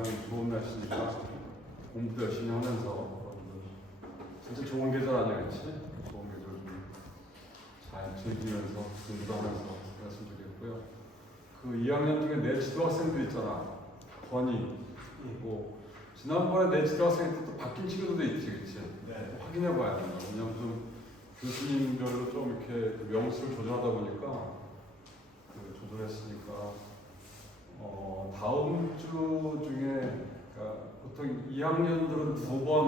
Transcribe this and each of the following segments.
날은 좋은 날씨니까 공부도 열심히 하면서 진짜 좋은 계절 아니야, 그치? 좋은 계절 좀 잘 즐기면서 공부도 하면서 그랬으면 좋겠고요. 그 2학년 중에 내 지도학생들 있잖아. 권희 있고 지난번에 내 지도학생 때 또 바뀐 친구들도 있지, 그치? 네. 확인해봐야 된다. 왜냐면 좀 교수님별로 좀 이렇게 그 명수를 조절하다 보니까 그 조절했으니까 다음 주 중에 그러니까 보통 2학년들은 2번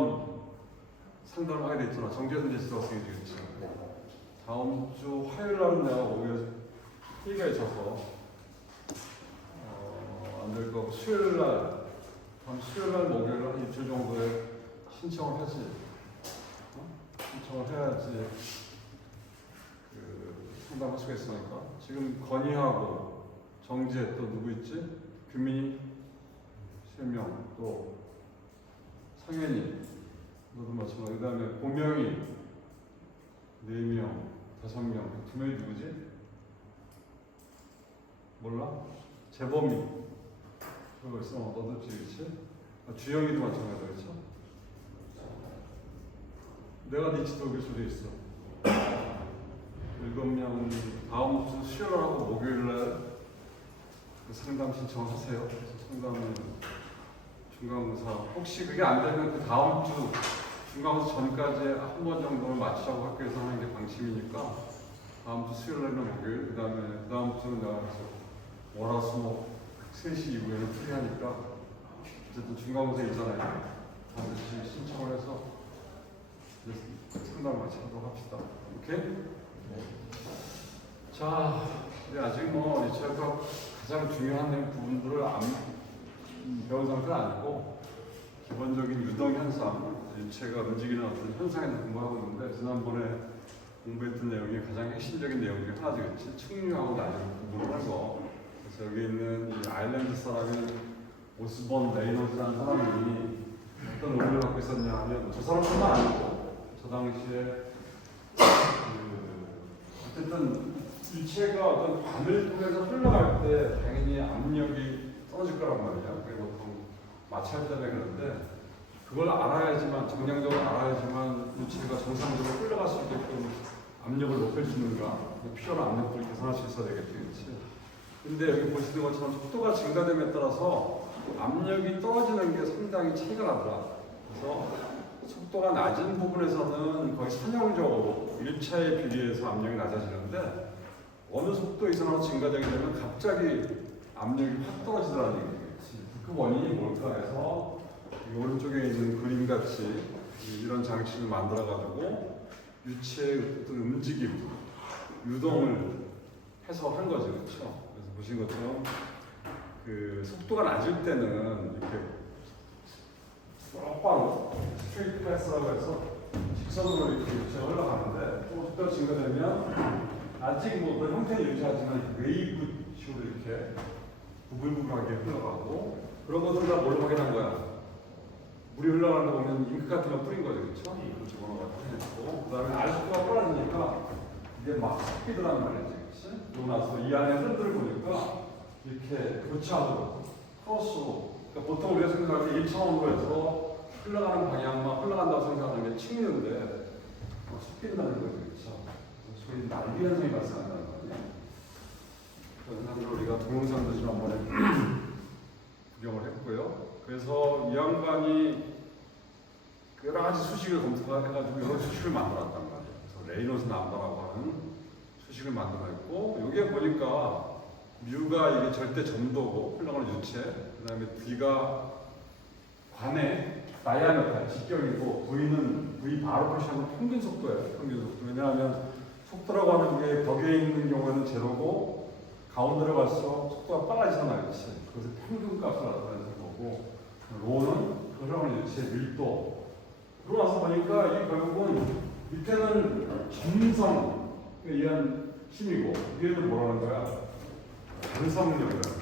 상담을 하게 돼 있잖아. 정재선 지도학생이 되겠지. 다음 주 화요일 날은 내가 오히려 회의가 있어서 안 될 거고 수요일 날 다음 수요일 날 목요일 날 일주일 정도에 신청을 하지. 신청을 해야지 그 상담할 수가 있으니까. 지금 건희하고 정재 또 누구 있지? 규민이 3명, 또 상현이 너도 마찬가지. 그 다음에 보명이 4명, 5명. 2명이 누구지? 몰라? 재범이 그거 있어. 너도 지겠지? 주영이도 마찬가지야, 그렇죠? 내가 네 지도 교수도 있어. 7명 다음 주 수요일하고 목요일날 그 상담 신청하세요. 그래서 상담은 중간고사 혹시 그게 안 되면 그 다음 주 중간고사 전까지 한 번 정도를 맞추자고 학교에서 하는 게 방침이니까 다음 주 수요일날이나 목요일 그 다음 주는 내가 월화수목 3시 이후에는 프리하니까 어쨌든 중간고사 있잖아요. 반드시 신청을 해서 상담을 같이 하도록 합시다. 오케이? 자, 아직 뭐 유체가 가장 중요한 부분들을 안 배운 상태는 아니고 기본적인 유동 현상, 유체가 움직이는 어떤 현상에 대해서 공부하고 있는데 지난번에 공부했던 내용이 가장 핵심적인 내용 중에 하나죠. 측류하고 나뉘는 구분을 하고 그래서 여기 있는 이 아일랜드 사람인 오스본 레이너즈라는 사람이 어떤 의미를 갖고 있었냐 하면 저 사람뿐만 아니고 저 당시에 어쨌든 유체가 어떤 관을 통해서 흘러갈 때 당연히 압력이 떨어질 거란 말이야. 그게 보통 마찰 때문에 그런데 그걸 알아야지만 정량적으로 알아야지만 유체가 정상적으로 흘러갈 수 있게끔 압력을 높여주는가 필요한 압력들을 계산할 수 있어야 되겠지, 그렇지? 근데 여기 보시는 것처럼 속도가 증가됨에 따라서 압력이 떨어지는 게 상당히 차이가 나더라. 그래서 속도가 낮은 부분에서는 거의 선형적으로 1차에 비례해서 압력이 낮아지는데 어느 속도 이상으로 증가되게 되면 갑자기 압력이 확 떨어지더라는 얘기겠지. 그 원인이 뭘까 해서 이 오른쪽에 있는 그림같이 이런 장치를 만들어가지고 유체의 어떤 움직임, 유동을 해서 한 거죠. 그렇죠? 그래서 보신 것처럼 그 속도가 낮을 때는 이렇게 똑바로 스트레이트 패스라고 해서 직선으로 이렇게 유체가 흘러가는데 또 속도가 증가되면 아직 뭐 그 형태는 유지하지만 웨이브식으로 이렇게 부글부글하게 흘러가고 그런 것들 다 뭘로 확인한 거야? 물이 흘러가는 거 보면 잉크 같은 거 뿌린 거죠, 그렇죠? 잉크 집어넣어서 뿌리고 그 다음에 아래속도가 빨라지니까 이게 막 섞이더란 말이지, 그렇지? 그러고 나서 이 안에 흔들을 보니까 이렇게 교차하도록 크로스로 그러니까 보통 우리가 생각할 때 1차원으로 해서 흘러가는 방향만 흘러간다고 생각하는 게 층이는데 섞인다는 거죠, 그렇죠? 소위 날개 현상이 발생한다는 거 아니에요? 그 현상을 우리가 동영상도 지난번에 구경을 했고요. 그래서 이 양반이 여러 가지 수식을 검토해가지고 이런 수식을 만들었단 말이에요. 그래서 레이노스 남바라고 하는 수식을 만들어냈고 여기에 보니까 뮤가 이게 절대 점도고 흘러가는 유체, 그 다음에 D가 관의 다이아메터 직경이고 V는 V 바로 표시하는 평균 속도예요. 평균 속도. 왜냐하면 속도라고 하는 게 벽에 있는 경우에는 제로고 가운데로 갈수록 속도가 빨라지잖아요. 그렇지? 그것을 평균값을 나타내는 거고 로는 흘러가는 유체의 밀도. 그러고 나서 보니까 이 결국은 밑에는 점성에 의한 힘이고 위에는 뭐라는 거야? 관성력이라는 거죠.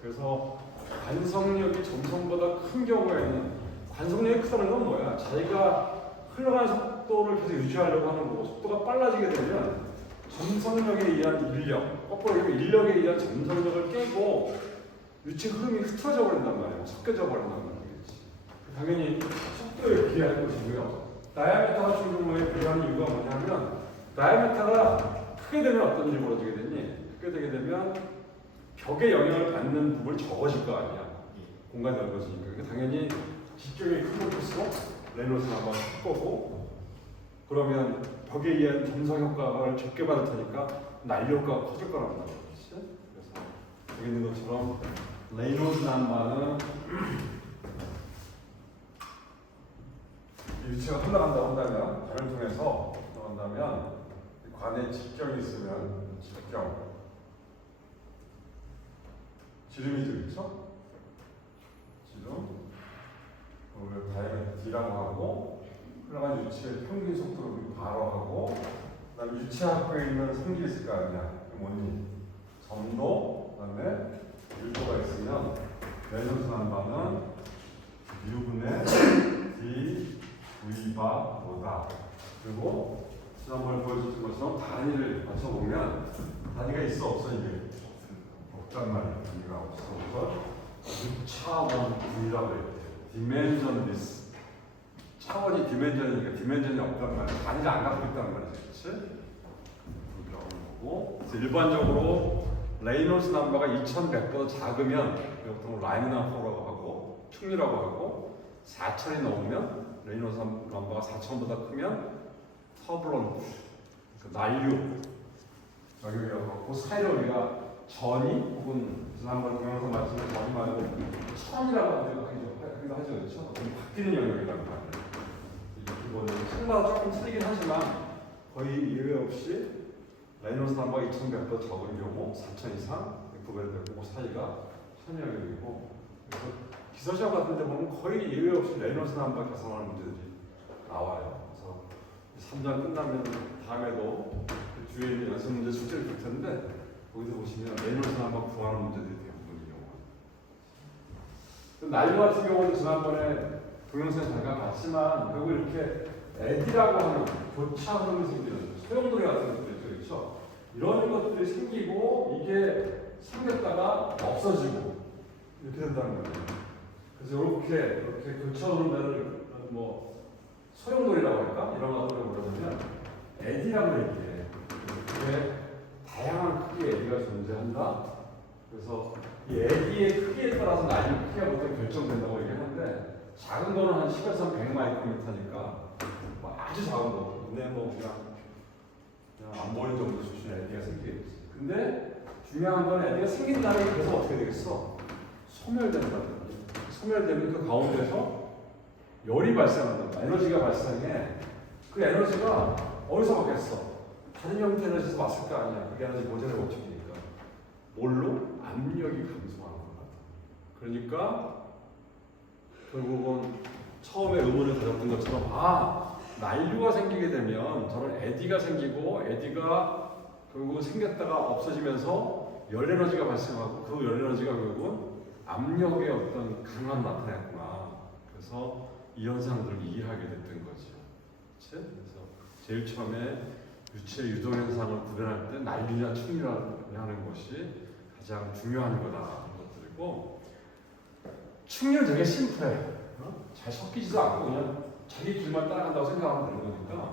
그래서 관성력이 점성보다 큰 경우에는 관성력이 크다는 건 뭐야? 자기가 흘러가는 속도를 계속 유지하려고 하는 거고 속도가 빨라지게 되면 점성력에 의한 인력, 거꾸로 인력에 의한 점성력을 깨고 유체 흐름이 흐트러져 버린단 말이에요. 섞여져 버린단 말이겠지. 당연히 속도에 비할 것이고요. 다이아메타가 충분히 비하는 이유가 뭐냐면 다이아메타가 크게 되면 어떤 일이 벌어지게 되니? 크게 되게 되면 벽에 영향을 받는 부분이 적어질 거 아니야. 공간이 넓어지니까. 그러니까 당연히 직경이 큰 곳일수록 레이놀스 남바가 클 거고, 그러면 벽에 의한 점성 효과를 적게 받을 테니까 난리 효과가 커질 거란 말이지. 그래서 여기 있는 것처럼 레이놀스 남바는 유체가 흘러간다고 한다면, 관을 통해서 흘러간다면 관에 직경이 있으면 직경 지름이 들겠죠? 지름 그걸 다이아메터 D라고 하고, 흘러간 유체의 평균 속도를 바로 하고, 그 다음에 유체 앞에 있는 성질이 있을 거 아니냐. 뭐니? 점도, 그 다음에 밀도가 있으면 레이놀스 남바는 U분의 D V바보다. 그리고 지난번에 보여줬던 것처럼 단위를 맞춰보면 단위가 있어 없어? 이게 없단 말이야. 단위가 없어. 그래서 차원 V라고 했대. 디멘전 디스. 차원이 디멘전이니까 디멘전이 없단 말이야. 단위를 안 갖고 있단 말이지. 그렇지? 그렇게 하는 거고. 그래서 일반적으로 레이놀스 넘버가 2100보다 작으면 보통 라이너포라고 하고 충이라고 하고, 4000이 넘으면 레이놀스 넘버가 4000보다 크면 터블런트, 그러니까 난류 여기가 그 사이를 우리가 전이 혹은 지난번 동영상 말씀에 전이 말고 천이라고 하기도 하죠. 그렇죠? 바뀌는 영역이라는 말이에요. 이게 기본적으로 책마다 조금 틀리긴 하지만 거의 예외 없이 레이놀스 넘버가 2100보다 적은 경우 4000 이상 구별되고, 그 사이가 천 영역이고, 그래서 기술시험 같은 데 보면 거의 예외 없이 레이놀스 넘버 계산하는 문제들이 나와요. 그래서 3장 끝나면 다음에도 그 뒤에 있는 연습 문제 숙제를 줄 텐데, 거기서 보시면 레이놀스 넘버 구하는 문제들이 대부분이에요. 난류 같은 경우는 지난번에 동영상에 잠깐 봤지만 결국 이렇게 에디라고 하는 교차 흐름이 생기는 소용돌이 같은 것들 있죠. 그렇죠? 이런 것들이 생기고 이게 생겼다가 없어지고 이렇게 된다는 거예요. 그래서 이렇게 교차 흐름을 뭐 소용돌이라고 할까? 이런 것들을 보려면 에디라고 얘기해. 그게 다양한 크기의 에디가 존재한다. 그래서 이 에디의 크기에 따라서 난류 크기가 보통 결정된다고 얘기하는데, 작은 거는 한 10에서 100 마이크로미터니까 뭐 아주 작은 거. 근데 뭐 그냥 안 보이는 정도 수준의 에디가 생기겠지. 근데 중요한 건 에디가 생긴다는 게 그래서 어떻게 되겠어? 소멸된다는 거지. 소멸되면 그 가운데서 열이 발생한다. 에너지가 발생해. 그 에너지가 어디서 왔겠어? 다른 형태 에너지에서 왔을 거 아니야. 그게 에너지 모델의 법칙이니까. 뭘로? 압력이 감소하는 거야. 그러니까 결국은 처음에 의문을 가졌던 것처럼 난류가 생기게 되면 저런 에디가 생기고, 에디가 결국은 생겼다가 없어지면서 열 에너지가 발생하고, 그 열 에너지가 결국은 압력의 어떤 강한 나타냈구나. 그래서 이 현상들을 이해하게 됐던 거죠. 그치? 그래서 제일 처음에 유체 유동 현상을 구별할 때 난류냐 충류라는 것이 가장 중요한 거다 하는 것들이고, 충류는 되게 심플해. 잘 섞이지도 않고 그냥 자기 길만 따라간다고 생각하면 되는 거니까,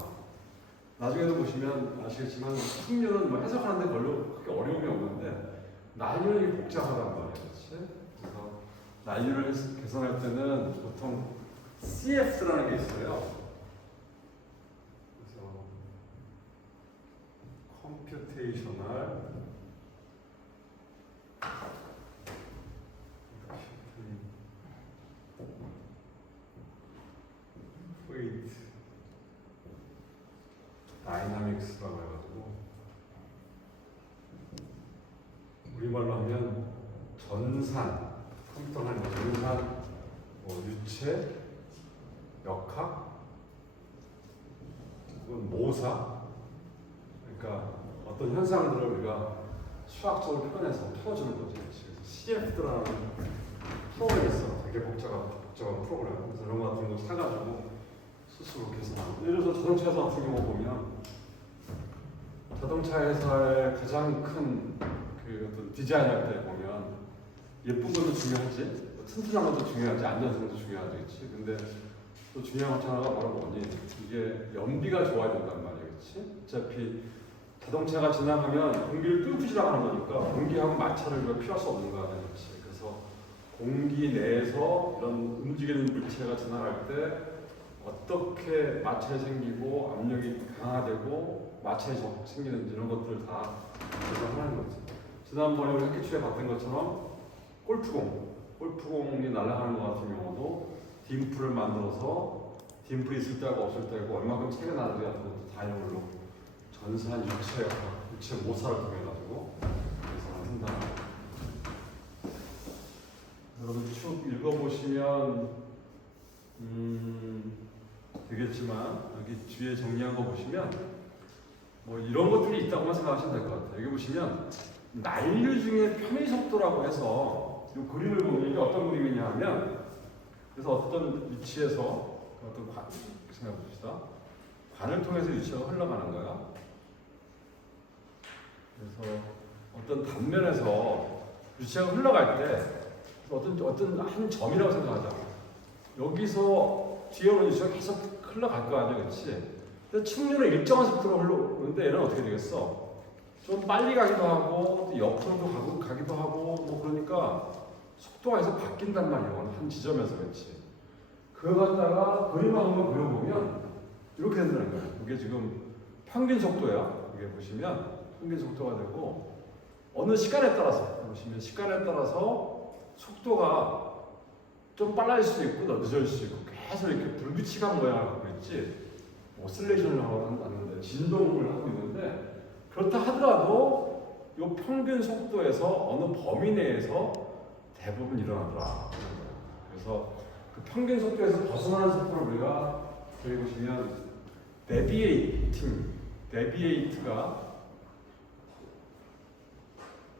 나중에도 보시면 아시겠지만 충류는 뭐 해석하는데 별로 그렇게 어려움이 없는데 난류는 복잡하단 말이에요. 그렇지? 그래서 난류를 계산할 때는 보통 CF라는 게 있어요. 그래서 컴퓨테이셔널 fluid dynamics라고 해가지고, 우리말로 하면 전산, 컴퓨터가 하는 전산, 유체, 역학, 혹은 모사, 그러니까 어떤 현상들을 우리가 수학적으로 표현해서 풀어주는 거죠. 그래서 CF라는 프로그램이 있어. 되게 복잡한 프로그램. 그래서 이런 거 같은 거 사가지고 스스로 계산하고. 예를 들어서 자동차 회사 같은 경우 보면, 자동차 회사의 가장 큰 그 어떤 디자인할 때 보면 예쁜 것도 중요하지, 튼튼한 것도 중요하지, 안전성도 중요하지, 그렇지? 근데 또 중요한 것 하나가 바로 뭐니? 이게 연비가 좋아야 된단 말이야, 그렇지? 어차피 자동차가 지나가면 공기를 뚫고 지나가는 거니까 공기하고 마찰을 피할 수 없는 거 아니야, 그렇지? 그래서 공기 내에서 이런 움직이는 물체가 지나갈 때 어떻게 마찰이 생기고 압력이 강화되고 마찰이 생기는지 이런 것들을 다 조정하는 거지. 지난번에 우리 학기 초에 봤던 것처럼 골프공이 날아가는 것 같은 경우도 딤플을 만들어서 딤플이 있을 때하고 없을 때고 얼마큼 차이가 나는지 같은 것도 다 이런 걸로 전산 유체 모사를 통해 가지고 계산을 한다. 여러분 쭉 읽어보시면 되겠지만 여기 뒤에 정리한 거 보시면 뭐 이런 것들이 있다고만 생각하시면 될 것 같아요. 여기 보시면 난류 중에 편의 속도라고 해서 이 그림을 보면 이게 어떤 그림이냐 하면 그래서 어떤 위치에서 어떤 생각해 봅시다. 관을 통해서 유체가 흘러가는 거야. 그래서 어떤 단면에서 유체가 흘러갈 때 어떤 한 점이라고 생각하자. 여기서 뒤에 오는 유체가 계속 흘러갈 거 아니야, 그렇지? 근데 측류는 일정한 속도로 흘러오는데 얘는 어떻게 되겠어? 좀 빨리 가기도 하고 또 옆으로도 가기도 하고 뭐 그러니까 속도가 계속 바뀐단 말이야. 한 지점에서, 그렇지? 그거 갖다가 그림을 한번 그려보면 이렇게 된다는 거야. 이게 지금 평균 속도야. 이게 보시면 평균 속도가 되고 어느 시간에 따라서 보시면 시간에 따라서 속도가 좀 빨라질 수도 있고 늦어질 수도 있고 계속 이렇게 불규칙한 모양을 갖고 있지. 오실레이션을 하고 하는데 진동을 하고 있는데 그렇다 하더라도 이 평균 속도에서 어느 범위 내에서 대부분 일어나더라. 그래서 그 평균 속도에서 벗어나는 속도를 우리가 여기 보시면 데비에이트가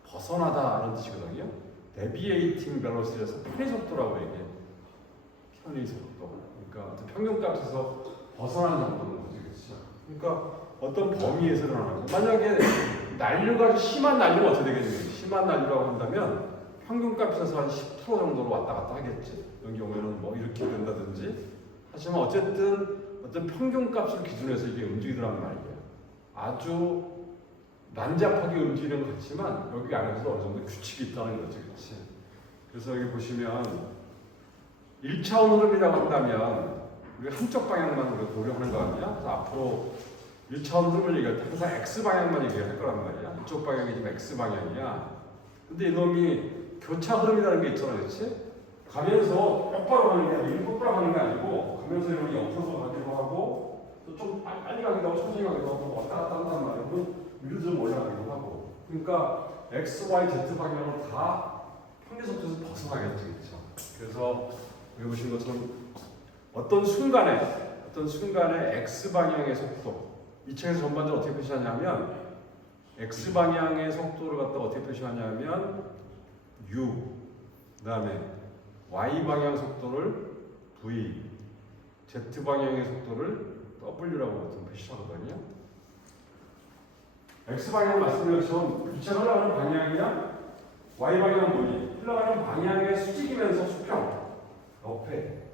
벗어나다 이런 뜻이거든요. 데비에이팅 벨로시티에서 편의 속도라고 얘기해요. 편의 속도. 그러니까 평균값에서 벗어나는 정도는 거지, 그렇죠? 그러니까 어떤 범위에서 일어나는 거. 만약에 난류가 심한 난류가 어떻게 되겠냐면 심한 난류라고 한다면 평균값에서 한 10% 정도로 왔다 갔다 하겠지. 이런 경우에는 뭐 이렇게 된다든지. 하지만 어쨌든 어떤 평균값을 기준해서 이게 움직이더란 말이에요. 아주 난잡하게 움직이는 것 같지만 여기 안에서 어느 정도 규칙이 있다는 거지, 그렇지? 그래서 여기 보시면 1차원 흐름이라고 한다면 우리가 한쪽 방향만 우리가 고려하는 거 아니야? 그래서 앞으로 1차원 흐름을 얘기할 때 항상 X방향만 얘기할 거란 말이야. 이쪽 방향이 지금 X방향이야. 근데 이놈이 교차 흐름이라는 게 있잖아, 그렇지? 가면서 똑바로 가는 게 아니고 똑바로 가는 게 아니고 가면서 이렇게 옆으로 가기도 하고 또 좀 빨리 가기도 하고 천천히 가기도 하고 왔다 갔다 한단 말이야. 위로 좀 올라가기도 하고. 그러니까 X, Y, Z 방향으로 다 평균 속도에서 벗어나겠지, 그렇죠? 그래서 여기 보신 것처럼 어떤 순간에 X 방향의 속도, 이 책에서 전반적으로 어떻게 표시하냐면 X 방향의 속도를 갖다가 어떻게 표시하냐면 U, 그다음에 Y 방향 속도를 V, Z 방향의 속도를 W라고 보통 표시하거든요. X 방향 말씀드렸던 유체가 흘러가는 방향이랑 Y 방향은 뭐니? 흘러가는 방향의 수직이면서 수평, 옆에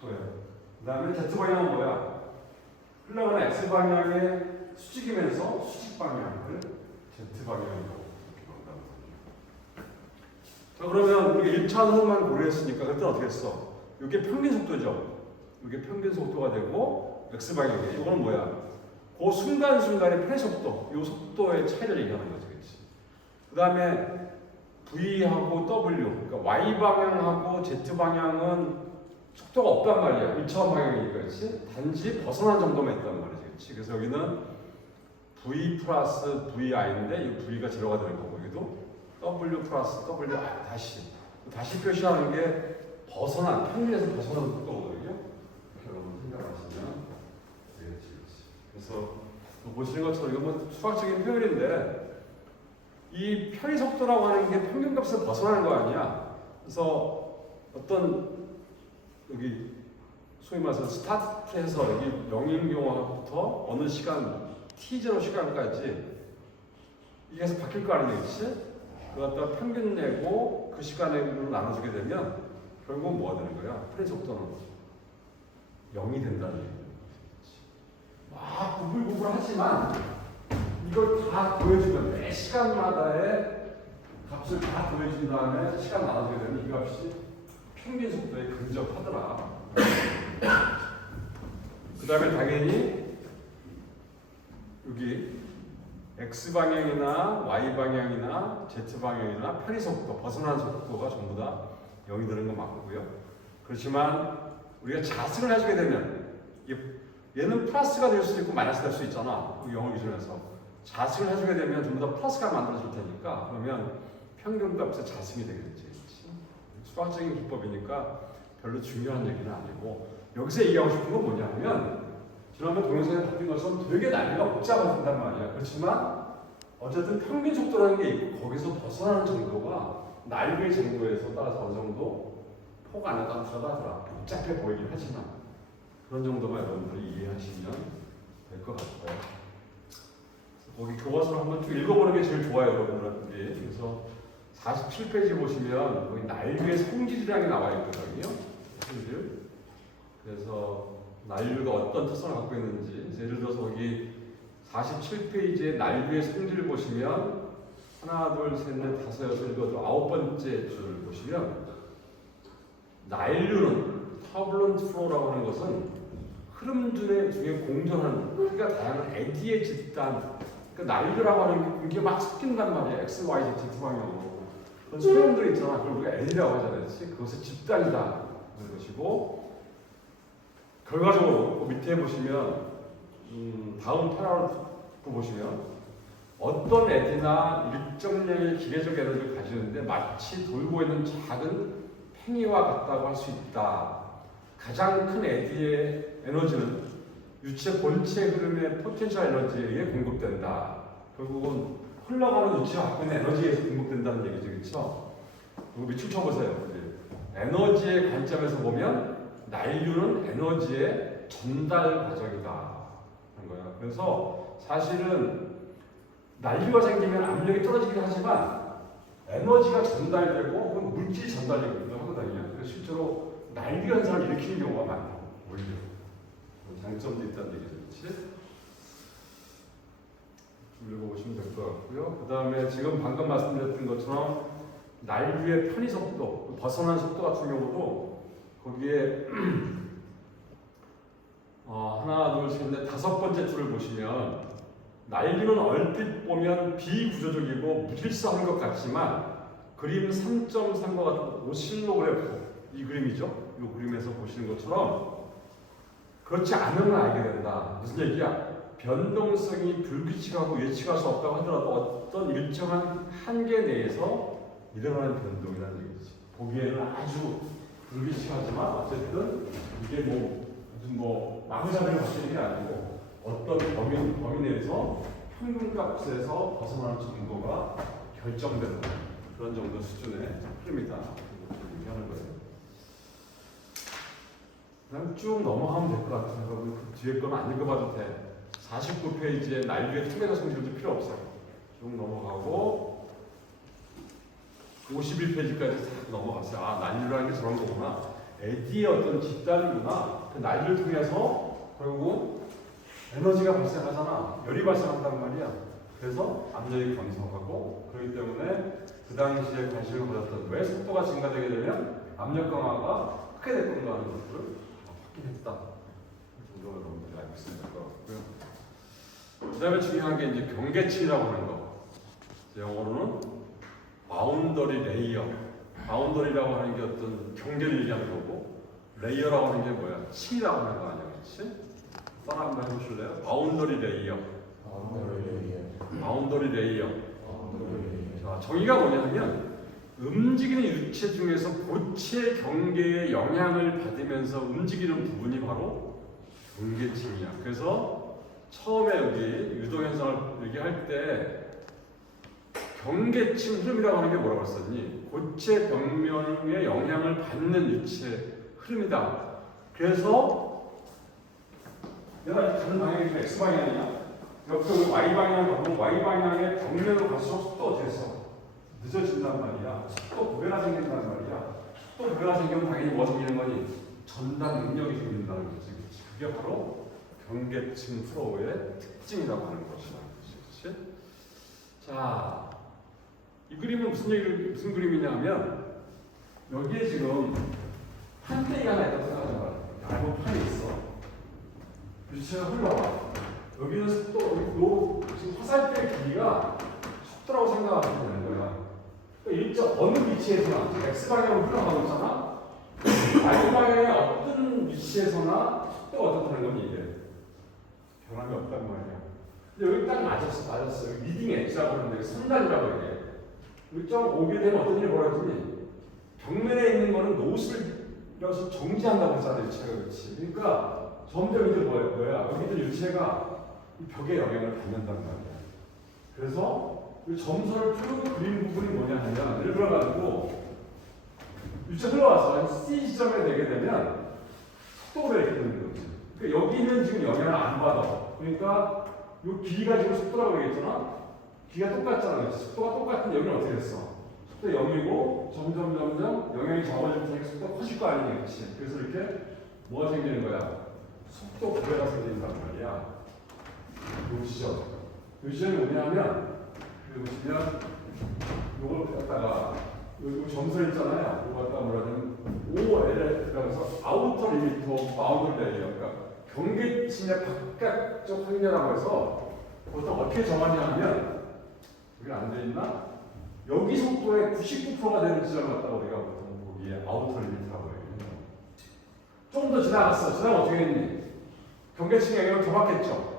속도예요. 그 다음에 Z 방향은 뭐야? 흘러가는 X 방향의 수직이면서 수직 방향을 Z 방향으로 이렇게 본다는 거죠. 자, 그러면 우리가 1차 흐름만 고려했으니까 그때 어떻게 했어? 이게 평균 속도죠. 이게 평균 속도가 되고 X 방향이에요. 이거는 뭐야? 그 순간순간의 편의 속도, 이 속도의 차이를 얘기하는 거죠, 그렇지? 그 다음에 V하고 W, 그러니까 Y 방향하고 Z 방향은 속도가 없단 말이야. 1차원 방향이니까, 그렇지? 단지 벗어난 정도만 있단 말이지, 그렇지? 그래서 여기는 V 플러스 VI인데 이 V가 제로가 되는 거고 여기도 W 플러스 WI 다시 표시하는 게 평균에서 벗어난 속도거든요. 이렇게 여러분 생각하시면 되겠지. 그래서 보시는 것처럼 이건 수학적인 표현인데 이 편의 속도라고 하는 게 평균값을 벗어나는 거 아니야. 그래서 어떤 여기 소위 말해서 스타트해서 여기 0인 경우부터 어느 시간 t0 시간까지 이게 계속 바뀔 거 아니냐, 그렇지? 그거 갖다 평균 내고 그 시간으로 나눠주게 되면 결국은 뭐가 되는 거야? 편의 속도는 0이 된다는 얘기예요. 막 구불구불하지만 이걸 다 보여주면 매 시간마다의 값을 다 보여준 다음에 시간 나눠주게 되면 이 값이 평균 속도에 근접하더라. 그 다음에 당연히 여기 X방향이나 Y방향이나 Z방향이나 편의 속도, 벗어나는 속도가 전부 다 0이 되는 건 맞고요. 그렇지만 우리가 자승을 해주게 되면 얘는 플러스가 될 수도 있고 마이너스가 될 수 있잖아. 그 0을 기준해서 자승을 해주게 되면 전부 다 플러스가 만들어질 테니까 그러면 평균값의 자승이 되겠지. 수학적인 기법이니까 별로 중요한 얘기는 아니고 여기서 얘기하고 싶은 건 뭐냐면 지난번 동영상에 바뀐 것처럼 되게 난이도가 복잡하단 말이야. 그렇지만 어쨌든 평균 속도라는 게 있고 거기서 벗어나는 정도가 날개 정도에서 따라서 어느 정도 폭 안에다 들어가더라. 복잡해 보이긴 하지만 그런 정도만 여러분들이 이해하시면 될 것 같아요. 거기 교과서를 한번 쭉 읽어보는 게 제일 좋아요, 여러분들한테. 그래서 47페이지 보시면 거기 난류의 성질이라는 게 나와 있거든요. 성질. 그래서 난류가 어떤 특성을 갖고 있는지, 예를 들어서 거기 47페이지에 난류의 성질을 보시면 하나, 둘, 셋, 넷, 다섯, 여섯, 일곱, 아홉 번째 줄을 보시면 난류는 터블런트 플로우라고 하는 것은 흐름 중에 공존하는 크기가 다양한 에디의 집단, 그러니까 난류라고 하는 게 공기가 막 섞인단 말이야. X, Y, Z 방향으로. 그런 소형들이 있잖아. 그걸 우리가 에디라고 하잖아요. 그것의 집단이다. 그런 것이고 결과적으로 그 밑에 보시면 다음 패러그래프 보시면 어떤 에디나 일정량의 기계적 에너지를 가지는데 마치 돌고 있는 작은 팽이와 같다고 할 수 있다. 가장 큰 에디의 에너지는 유체 본체 흐름의 포텐셜 에너지에 의해 공급된다. 결국은 흘러가는 유체가 갖고 있는 에너지에서 공급된다는 얘기죠. 그렇죠? 그리고 밑줄 쳐보세요. 에너지의 관점에서 보면 난류는 에너지의 전달 과정이다 하는 거야. 그래서 사실은 난류가 생기면 압력이 떨어지긴 하지만 에너지가 전달되고 혹은 물질이 전달되기도 하거든요. 그래서 실제로 난류 현상을 일으키는 경우가 많아요. 오히려 장점도 있다는 얘기죠. 그렇지? 읽어보시면 될 것 같고요. 그 다음에 지금 방금 말씀드렸던 것처럼 난류의 편의 속도, 벗어나는 속도 같은 경우도 거기에 하나, 둘, 셋, 넷, 다섯 번째 줄을 보시면 난류는 얼핏 보면 비구조적이고 무질서한 것 같지만 그림 3.3과 같은 오실로그래프 이 그림이죠. 이 그림에서 보시는 것처럼 그렇지 않음을 알게 된다. 무슨 얘기야? 변동성이 불규칙하고 예측할 수 없다고 하더라도 어떤 일정한 한계 내에서 일어나는 변동이라는 얘기지. 보기에는 아주 불규칙하지만 어쨌든 이게 무슨 마구잡이로 바뀌는 게 아니고 어떤 범위 내에서 평균값에서 벗어나는 정도가 결정되는 그런 정도 수준의 흐름이다. 이렇게 하는 거예요. 그냥 쭉 넘어가면 될 것 같아요. 여러분 그 뒤에 거는 안 읽어봐도 돼. 49페이지에 난류의 투명한 성질도 필요 없어요. 쭉 넘어가고 51페이지까지 싹 넘어갔어요. 아, 난류라는 게 저런 거구나. 에디의 어떤 집단이구나. 그 난류를 통해서 결국은 에너지가 발생하잖아. 열이 발생한단 말이야. 그래서 압력이 감소하고 그렇기 때문에 그 당시에 관심을 가졌던 왜 속도가 증가되게 되면 압력 강화가 크게 될 건가 하는 것들을 확인했다. 이 정도로 여러분들이 알고 있으면 될 것 같고요. 그 다음에 중요한 게 이제 경계치라고 하는 거. 영어로는 바운더리 레이어. 바운더리라고 하는 게 어떤 경계를 얘기하는 거고, 레이어라고 하는 게 뭐야? 층이라고 하는 거 아니야, 그렇지? 따라 한번 해보실래요? 바운더리 레이어. 바운더리 레이어. 자, 정의가 뭐냐면 움직이는 유체 중에서 고체 경계의 영향을 받으면서 움직이는 부분이 바로 경계층이야. 그래서 처음에 여기 유동현상을 얘기할 때 경계층 흐름이라고 하는 게 뭐라고 했었니? 고체 벽면의 영향을 받는 유체 흐름이다. 그래서 내가 가는 방향이 X방향이야. 옆에 Y방향을 가보면 Y방향의 벽면으로 갈수록 속도가 어떻게 했어? 늦어진단 말이야. 속도 구배가 생긴단 말이야. 속도 구배가 생기면 당연히 뭐 생기는 거니? 전달 능력이 생긴다는 거지. 그게 바로 경계층 프로의 특징이라고 하는 것이다. 그렇지? 자, 이 그림은 무슨 그림이냐면 여기에 지금 판때기가 하나 있다고 생각하는 거야. 얇은 판이 있어. 유체가 흘러와. 여기는 속도, 지금 화살표의 길이가 속도라고 생각하면 되는 거야. 그러니까 일정 어느 위치에서나 X방향으로 흘러가고 있잖아. Y방향의 어떤 위치에서나 속도가 어떻다는 거니 이게. 변함이 없단 말이야. 근데 여기 딱 맞았어. 여기 리딩 엣지라고 하는데 선단이라고 얘기해. 일정 오게 되면 어떤 일이 벌어지니? 벽면에 있는 거는 노슬이라서 정지한다고 했잖아, 유체가. 그렇지. 그러니까 점점 이제 뭐야? 여기도 유체가 이 벽에 영향을 받는단 말이야. 그래서 이 점선을 쭉 그린 부분이 뭐냐 하면 예를 들어가지고 유체 흘러와서 한 C 지점에 되게 되면 속도가 이렇게 되는 거지. 그러니까 여기는 지금 영향을 안 받아. 그러니까 이 길이가 지금 속도라고 얘기했잖아. 길이가 똑같잖아. 속도가 똑같은 여기는 어떻게 됐어? 속도 0이고 점점 영향이 적어질 테니까 속도가 커질 거 아니냐. 그렇지? 그래서 이렇게 뭐가 생기는 거야? 속도 구배가 생긴단 말이야. 요 지점이 뭐냐면 여기 보시면 요걸 갖다가 요 점선 있잖아요. 요거 갖다가 뭐라 하냐면 OL이라고 해서 아우터 리미터 바운드 레이어. 그러니까 경계침의 바깥쪽 확률이라고 해서 보통 어떻게 정하냐 하면 여기 안 돼 있나? 여기 속도의 99%가 되는 지점을 갖다가 우리가 보통 거기에 아우터 리미터라고 해요. 좀 더 지나가면 어떻게 됐니? 경계층의 영향을 더 받겠죠.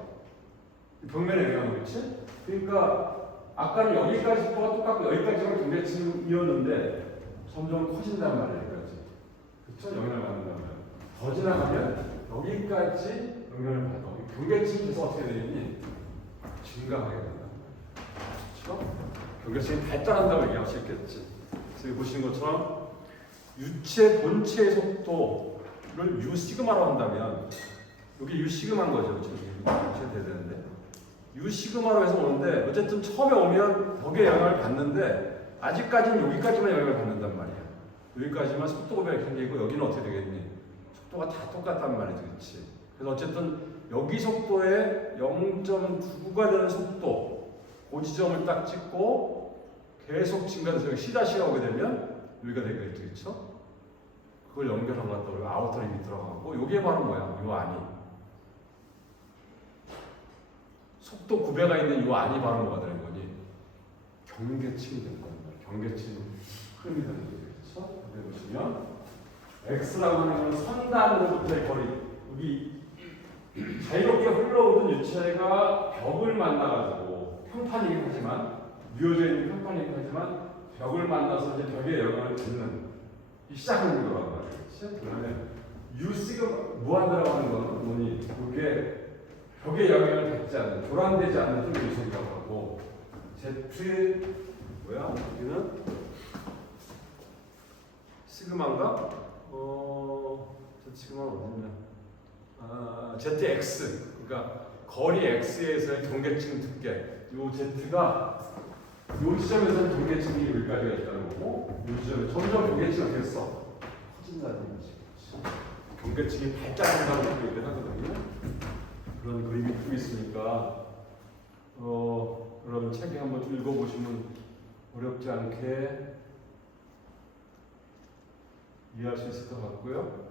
벽면의 영향을, 그렇지? 그러니까 아까는 여기까지 속도가 똑같고 여기까지는 경계층이었는데 점점 커진단 말이에요. 여기까지. 그렇죠? 영향을 받는단 말이에요. 더 지나가면 여기까지 영향을 받아. 경계층에서 어떻게 되겠니? 증가하게 된다. 그렇죠? 경계층이 발달한다고 얘기할 수 있겠지. 그래서 여기 보시는 것처럼 유체 본체의 속도를 U 시그마로 한다면 여기 U 시그마인 거죠. 그렇죠? 유체 돼야 되는데 U 시그마로 해서 오는데 어쨌든 처음에 오면 벽에 영향을 받는데 아직까지는 여기까지만 영향을 받는단 말이야. 여기까지만 속도 구배가 생기고 여기는 어떻게 되겠니? 속도가 다 똑같단 말이지. 그렇지? 그래서 어쨌든 여기 속도에 0.99가 되는 속도 그 지점을 딱 찍고 계속 증가해서 여기 C-가 오게 되면 여기가 되겠죠. 그렇죠? 그걸 연결한 것 같다. 우리가 아우터 리미터라고 하고 이게 바로 뭐야? 요 안이. 속도 구배가 있는 요 안이 바로 뭐가 되는 거니? 경계층이 되는 거야. 경계층 흐름이 되는 거죠. 그렇죠? 여기 보시면 X라고 하는 건 선단으로부터의 거리. 여기 자유롭게 흘러오던 유체가 벽을 만나가지고 평판이긴 하지만 뉘어져 있는 평판이긴 하지만 벽을 만나서 이제 벽에 영향을 받는 시작하는 거란 말이에요. 그다음에 U 시그마 무한대라고 하는 건 뭐니? 그게 벽에 영향을 받지 않는, 교란되지 않는 힘의 요소라고 하고 Z 뭐야? 여기는 시그마인가? Z 시그마는 어딨냐? ZX 그러니까 거리 X에서의 경계층 두께 요 Z가 요 지점에서는 경계층이 여기까지가 있다는 거고 요 지점에 점점 경계층이 됐어 커진다는 거지. 경계층이 발달한다고 얘기를 하거든요. 그런 그림이 또 있으니까 여러분 책에 한번 좀 읽어보시면 어렵지 않게 이해할 수 있을 것 같고요.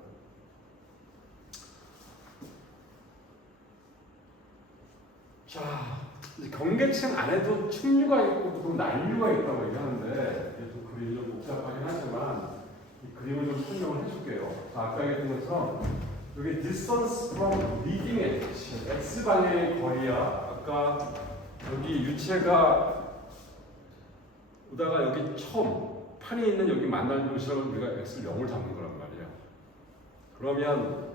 자, 이제 경계층 안에도 충류가 있고 보통 난류가 있다고 얘기하는데 좀 그림이 좀 복잡하긴 하지만 이 그림을 좀 설명을 해줄게요. 아까 얘기했던 것처럼 여기 distance from leading edge, x 방향의 거리야. 아까 여기 유체가 오다가 여기 처음 판이 있는 여기 만나는 곳이라고 우리가 x를 0을 잡는 거란 말이야. 그러면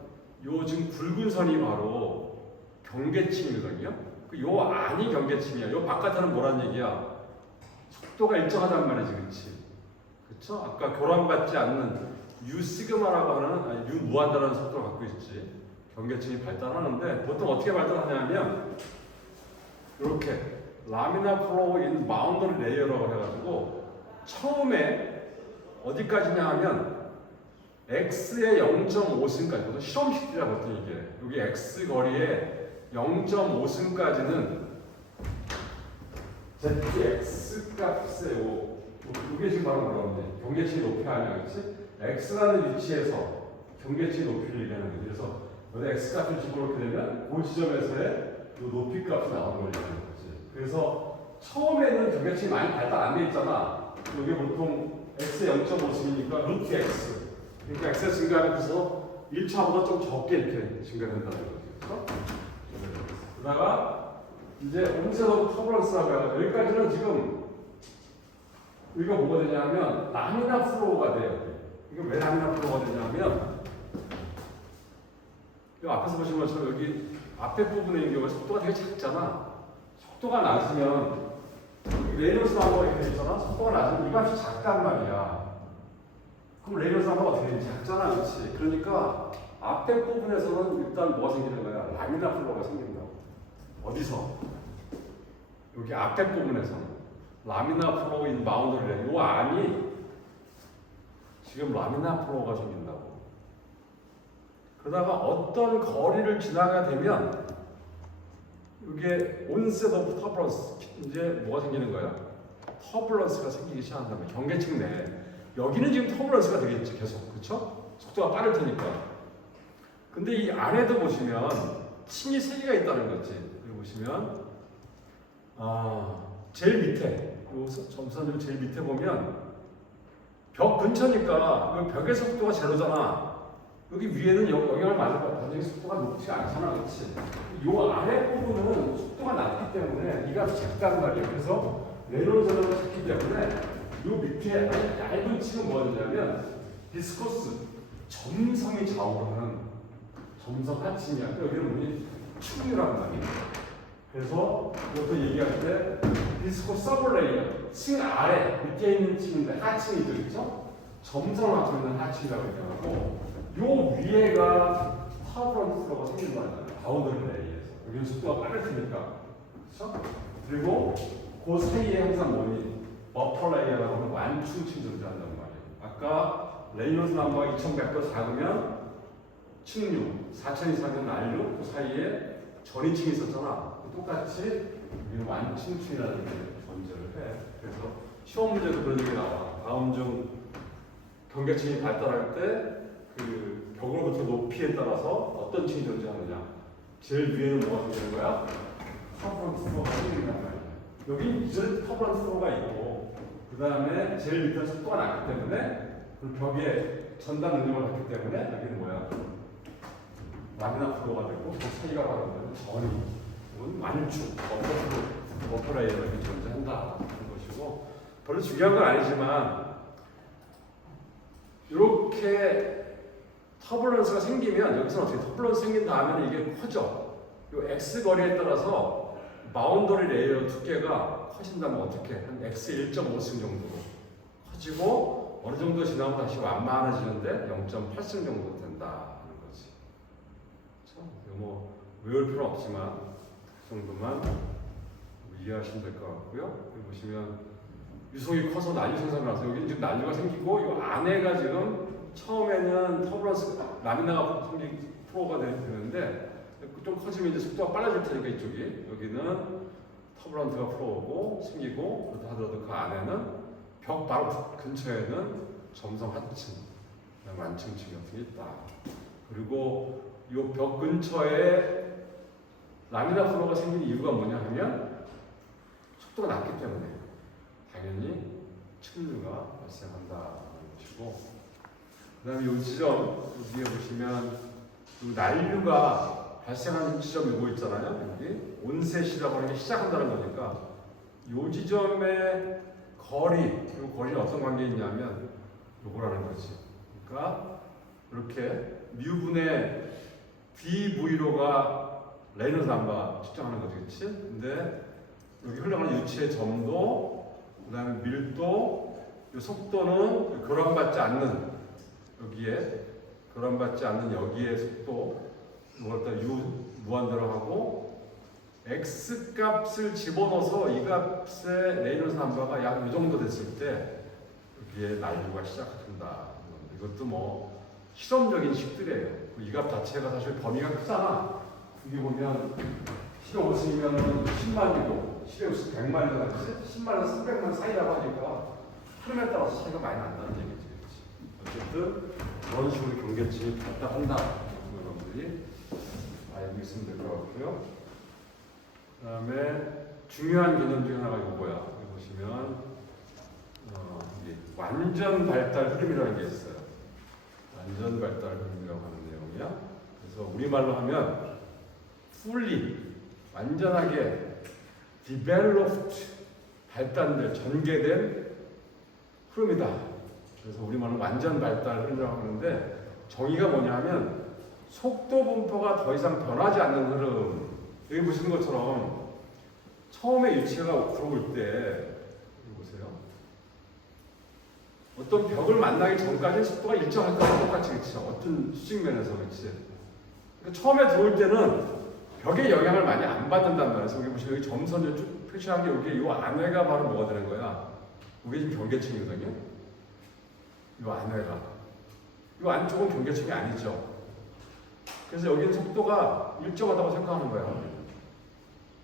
요 지금 굵은 선이 바로 경계층이거든요. 요 안이 경계층이야. 요 바깥에는 뭐란 얘기야? 속도가 일정하단 말이지, 그렇지? 그렇죠? 아까 교란받지 않는 U 시그마라고 하는 U 무한다라는 속도를 갖고 있지. 경계층이 발달하는데 보통 어떻게 발달하냐면 이렇게 라미나 플로우 인 바운더리 레이어라고 해가지고 처음에 어디까지냐 하면 x의 0.5승까지, 실험식이라고 보통 이게 여기 x 거리에 0.5승까지는 zx 값의 이게 지금 바로 뭐라고 경계치 높이 아니야, 그렇지? x라는 위치에서 경계치 높이를 얘기하는 거지. 그래서 여기 x 값을 집어넣게 되면 그 지점에서의 이 높이 값이 나오는 걸 얘기하는 거지. 그래서 처음에는 경계치 많이 발달 안 돼 있잖아. 이게 보통 x의 0.5승이니까 루트 x. 그러니까 x가 증가하면서 1차보다 좀 적게 이렇게 증가된다는 거지. 그렇죠? 그러다가 이제 온셋 터블런스라고 해요. 여기까지는 지금 우리가 뭐가 되냐면 라미나 플로우가 돼요. 이거 왜 라미나 플로우가 되냐면 이 앞에서 보시는 것처럼 여기 앞에 부분에 있는 경우에 속도가 되게 작잖아. 속도가 낮으면 레이노스 넘버가 이렇게 있잖아. 속도가 낮으면 이 값이 작단 말이야. 그럼 레이노스 넘버가 어떻게 되지? 작잖아, 그렇지? 그러니까 앞에 부분에서는 일단 뭐가 생기는 거야? 라미나 플로우가 생긴다고. 어디서? 여기 앞에 부분에서는 라미나 플로우인 바운더리래. 이 안이 지금 라미나 플로우가 생긴다고. 그러다가 어떤 거리를 지나가게 되면 이게 온셋 오브 터블런스, 이제 뭐가 생기는 거야? 터블런스가 생기기 시작한다는 거야. 경계층 내에. 여기는 지금 터블런스가 되겠지, 계속. 그렇죠? 속도가 빠를 테니까. 근데 이 안에도 보시면 층이 3개가 있다는 거지. 여기 보시면 제일 밑에, 점선으로 제일 밑에 보면 벽 근처니까 벽의 속도가 제로잖아. 여기 위에는 영향을 받는 속도가 높지 않잖아, 그렇지? 이 아래 부분은 속도가 낮기 때문에 이 값이 작단 말이에요. 그래서 레놀즈가 작기 때문에 이 밑에 얇은 층은 뭐냐면 디스코스, 점성이 좌우하는 점성 하층이야. 여기는 우리 충류란 말이에요. 그래서 이것도 얘기할 때 디스코 서블레이어, 층 아래 밑에 있는 층인데 하층이죠, 그렇죠? 점성을 갖고 있는 하층이라고 얘기하고, 요 위에가 터블런스가 생긴 거잖아요. 바운더리에 의해서. 여기는 속도가 빠를 테니까, 그렇죠? 그리고 그 사이에 항상 뭐니 버퍼 레이어라고 하는 완충층이 존재한다는 말이에요. 아까 레이노스 넘버가 2100도 작으면 층류, 4000 이상은 난류, 그 사이에 전이층이 있었잖아. 똑같이 우리는 완충층이라는 게 존재를 해. 그래서 시험 문제도 그런 얘기 나와. 다음 중 경계층이 발달할 때 그 벽으로부터 높이에 따라서 어떤 층이 존재하느냐. 제일 위에는 뭐가 생기는 거야? 터블런스 프로가 생긴단 말이야. 여기 이전 터블런스 프로가 있고, 그 다음에 제일 밑에 속도가 낮기 때문에 그 벽에 전단 능력을 갖기 때문에 여기는 뭐야? 라미나 프로가 되고, 그 사이가 바로 전이. 완충, 버퍼레이어가 이렇게 존재한다 하는 것이고, 별로 중요한 건 아니지만 이렇게 터블런스가 생기면 여기서 어떻게 터블런스 생긴 다음에는 이게 커져. 이 x 거리에 따라서 바운더리 레이어 두께가 커진다면 어떻게? 한 x 1.5승 정도로 커지고 어느 정도 지나면 다시 완만해지는데 0.8승 정도 된다 하는 거지. 그렇죠? 뭐 외울 필요 없지만 정도만 이해하시면 될 것 같고요. 여기 보시면 유속이 커서 난류 생성이 나서 여기 지금 난류가 생기고 이 안에가 지금 처음에는 터블런스 라미나가 프로가 되는데 좀 커지면 이제 속도가 빨라질 테니까 이쪽이 여기는 터블런트가 프로고 생기고 그렇다 하더라도 그 안에는 벽 바로 근처에는 점성 하층, 완층층 같은 게 있다. 그리고 이 벽 근처에 라미나 플로우가 생긴 이유가 뭐냐 하면 속도가 낮기 때문에 당연히 층류가 발생한다는 것이고, 그 다음에 이 지점 여기에 보시면 난류가 발생하는 지점이 뭐 있잖아요. 여기 온셋이라고 하는 게 시작한다는 거니까 이 지점의 거리, 이 거리는 어떤 관계에 있냐면 요거라는 거지. 그러니까 이렇게 미분의 dv로가 레이노스 넘버 측정하는 거지, 그렇지? 근데 여기 흘러가는 유치의 점도, 그 다음에 밀도, 이 속도는 교란받지 않는 여기에 교란받지 않는 여기에 속도, 이걸 다 u 무한대로 하고 x 값을 집어넣어서 이 값의 레이노스 넘버가 약 이 정도 됐을 때 위에 난류가 시작한다. 이것도 뭐 실험적인 식들이에요. 이 값 자체가 사실 범위가 크잖아. 여기 보면 실에 50이면 10만이고 실에 50 100만이잖아. 10만에서 300만 사이라고 하니까 흐름에 따라서 차이가 많이 난다는 얘기지. 어쨌든 그런 식으로 경계층이 발달한다. 여러분들이 알고 있으면 될 것 같고요. 그 다음에 중요한 개념 중에 하나가 이거야. 여기 보시면 완전 발달 흐름이라는 게 있어요. 완전 발달 흐름이라고 하는 내용이야. 그래서 우리말로 하면 fully, 완전하게 developed, 발달된, 전개된 흐름이다. 그래서 우리말로 완전 발달 흐름이라고 하는데 정의가 뭐냐면 속도 분포가 더 이상 변하지 않는 흐름. 여기 보시는 것처럼 처음에 유체가 들어올 때 어떤 벽을 만나기 전까지 속도가 일정할 거랑 똑같이 그치? 어떤 수직면에서 그치? 그러니까 처음에 들어올 때는 벽의 영향을 많이 안 받는단 말이야. 여기 보시면 여기 점선을 쭉 표시한 게 여기 이 안에가 바로 뭐가 되는 거야? 이게 지금 경계층이거든요. 이 안에가. 이 안쪽은 경계층이 아니죠. 그래서 여기는 속도가 일정하다고 생각하는 거야.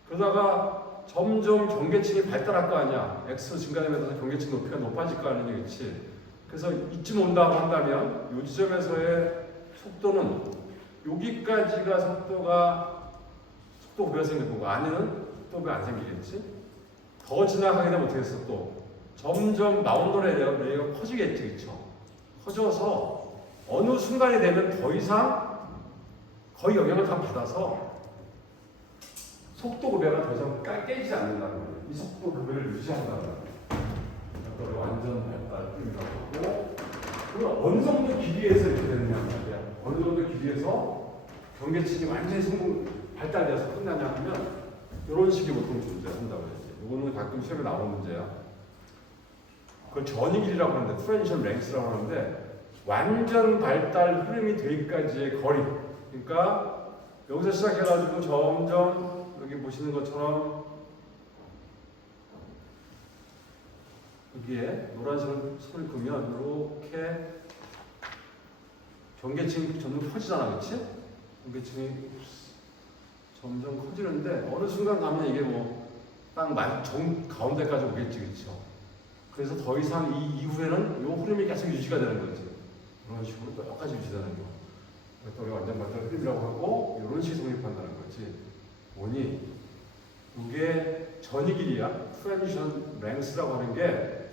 그러다가 점점 경계층이 발달할 거 아니야. X 증가되면서 경계층 높이가 높아질 거 아니냐, 그렇지? 그래서 이쯤 온다고 한다면 이 지점에서의 속도는 여기까지가 속도 구별이 생길 거고 안에는 속도 구별이 안 생기겠지? 더 지나가게 되면 어떻게 했어 또? 점점 마운드 레이어가 커지겠지, 그렇죠? 커져서 어느 순간이 되면 더 이상 거의 영향을 다 받아서 속도 구별가 더 이상 깨지지 않는다는 거예요. 이 속도 구별을 유지한다는 거예요. 그걸 완전 발달 흐름이라고 하고, 그럼 어느 정도 길이에서 이렇게 되느냐 말이야. 어느 정도 길이에서 경계층이 완전히 발달돼서 끝나냐 하면 이런 식이 보통 존재한다고 했지. 이거는 가끔 시험에 나오는 문제야. 그걸 전이길이라고 하는데, 트랜지션 랭스라고 하는데, 완전 발달 흐름이 되기까지의 거리. 그러니까 여기서 시작해가지고 점점 여기 보시는 것처럼 여기에 노란색을 선을 그으면 이렇게 경계층이 점점 커지잖아, 그렇지? 경계층이 점점 커지는데 어느 순간 가면 이게 뭐딱 가운데까지 오겠지, 그렇죠? 그래서 더 이상 이 이후에는 이 흐름이 계속 유지가 되는 거지. 이런 식으로 끝까지 유지되는 거. 그래서 우리 완전 발달 흐름이라고 하고 이런 식으로 성립한다는 거지. 뭐니? 이게 전이 길이야. 트랜지션 랭스라고 하는 게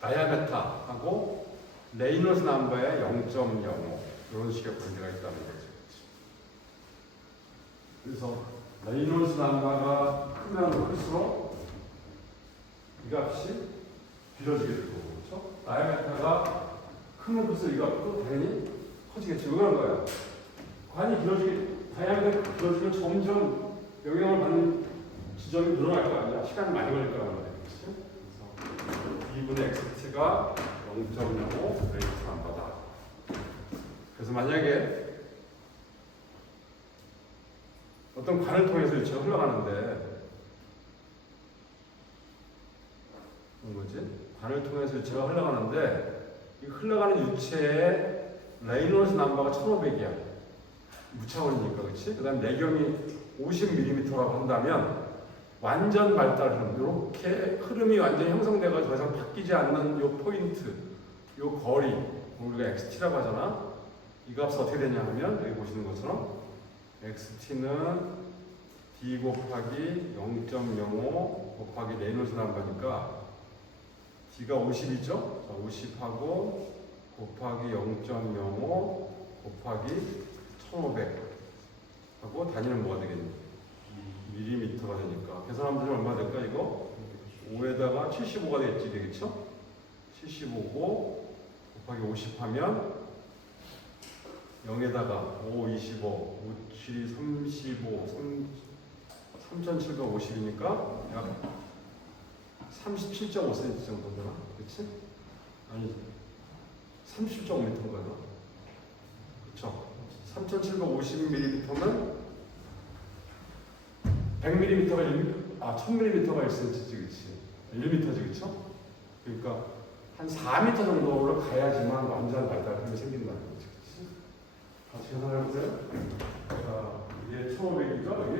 다이아메타하고 레이놀스 넘버의 0.05 이런 식의 관계가 있다는 거죠. 그래서 레이놀스 넘버가 크면 클수록 이 값이 길어지게 되고, 그렇죠? 다이아메타가 크면 클수록 이 값도 당연히 커지겠지. 왜 그런 거야? 다이아메타가 길어지면 점점 영향을 받는 지점이 늘어날 거 아니야. 시간이 많이 걸릴 거란 말이야. 그래서 2분의 xt가 0.05 레이트 남바다. 그래서 만약에 어떤 관을 통해서 유체가 흘러가는데 뭐지? 관을 통해서 유체가 흘러가는데 이 흘러가는 유체의 레이놀스 넘버가 1500이야. 무차원이니까, 그렇지? 그 다음에 내경이 50mm라고 한다면 완전 발달 흐름, 이렇게 흐름이 완전히 형성되고 더 이상 바뀌지 않는 요 포인트, 요 거리, 우리가 XT라고 하잖아. 이 값은 어떻게 되냐 하면 여기 보시는 것처럼 XT는 D 곱하기 0.05 곱하기 레이놀스 넘버니까 D가 50이죠? 자, 50하고 곱하기 0.05 곱하기 1500 하고 단위는 뭐가 되겠니? 밀리미터가 되니까 계산하면 얼마 될까 이거? 5에다가 75가 되겠지, 그렇죠? 75고 곱하기 50 하면 0에다가 5, 25, 5, 7, 35, 3750이니까 약 37.5cm 정도 되나? 그치? 아니 30.5m인가요? 그쵸? 3750mm면 100mm가 1000mm가 1cm지, 그치? 1m지, 그쵸? 그러니까 한 4m 정도로 가야지만 완전 발달이 생긴다는 거죠. 같이 계산해보세요. 자, 이게 1500이죠? 여기.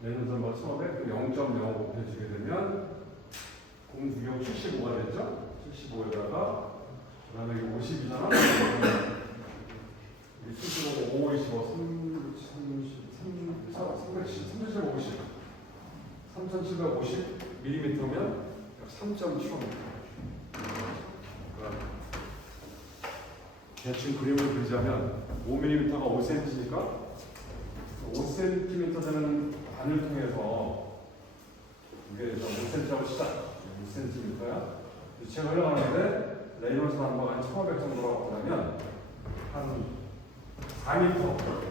내년선 뭐 1500, 0.05 곱해주게 되면 096 75가 됐죠? 75에다가 그 다음에 여기 50이잖아? 75, 5, 25, 350. 3750mm면 3.75m. 대충 그림을 그리자면 5mm가 5cm니까 5cm 되는 반을 통해서 이게 5cm하고 시작. 6cm야. 유체가 흘러가는데 레이논스 넘버가 한 1500 정도라고 보면 한 4m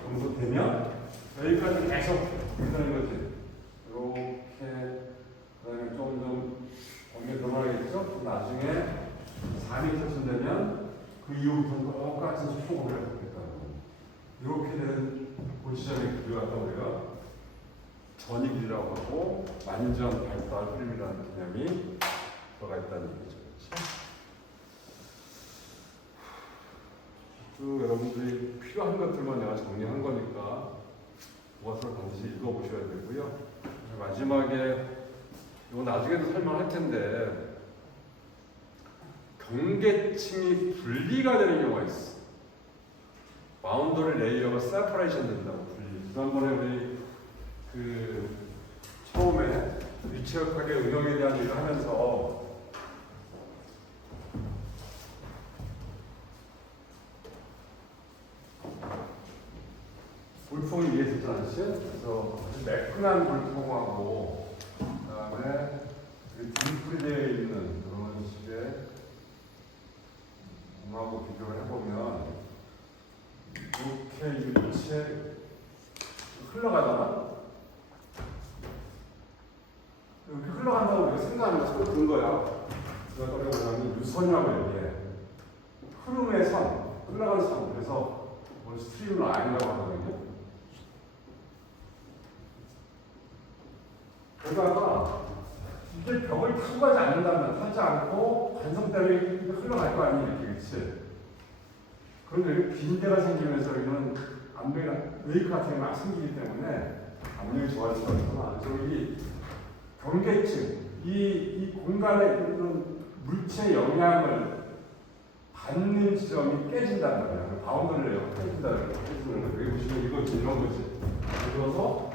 정도 되면 여기까지 계속 되는 거지. 이렇게 그다음에 좀 공개 들어가겠죠. 나중에 4m쯤 되면 그 이후부터는 똑같은 소속을 해야 되겠다. 이렇게 되는 그 지점의 길이를 갖다 우리가 전이 길이라고 하고 완전 발달 흐름이라는 개념이 들어가 있다는 얘기죠. 그 여러분들이 필요한 것들만 내가 정리한 거니까 그것을 반드시 읽어보셔야 되고요. 마지막에 이거 나중에도 설명할 텐데 경계층이 분리가 되는 경우가 있어. 바운더리 레이어가 세퍼레이션 된다고 분리. 지난번에 우리 그 처음에 위치역학의 응용에 대한 얘기를 하면서 볼품을 위해 있었잖아, 그래서 매끈한 볼품하고 그다음에 dim플되어 있는 그런 식의 공하고 비교를 해보면 이렇게 일체 흘러가잖아. 이렇게 흘러간다고 우리가 생각하는 것을 든 거야. 그래서 뭐냐면 유선이라고 얘기해. 흐름의 선, 흘러가는 선. 그래서 뭐 스트림 라인이라고 하거든요. 그러다가 이게 벽을 타고 가지 않는다면 타지 않고 관성 때문에 흘러갈 거 아니에요, 이렇게, 그렇지? 그런데 여기 빈대가 생기면서 여기는 압력이나 웨이크 같은 게 막 생기기 때문에 압력이 좋아질 수가 있구나. 그래서 여기 경계층, 이 공간에 있는 물체의 영향을 받는 지점이 깨진단 말이야. 바운더리를 깨진다는 거야. 여기 보시면 이거지, 이런 거지. 그래서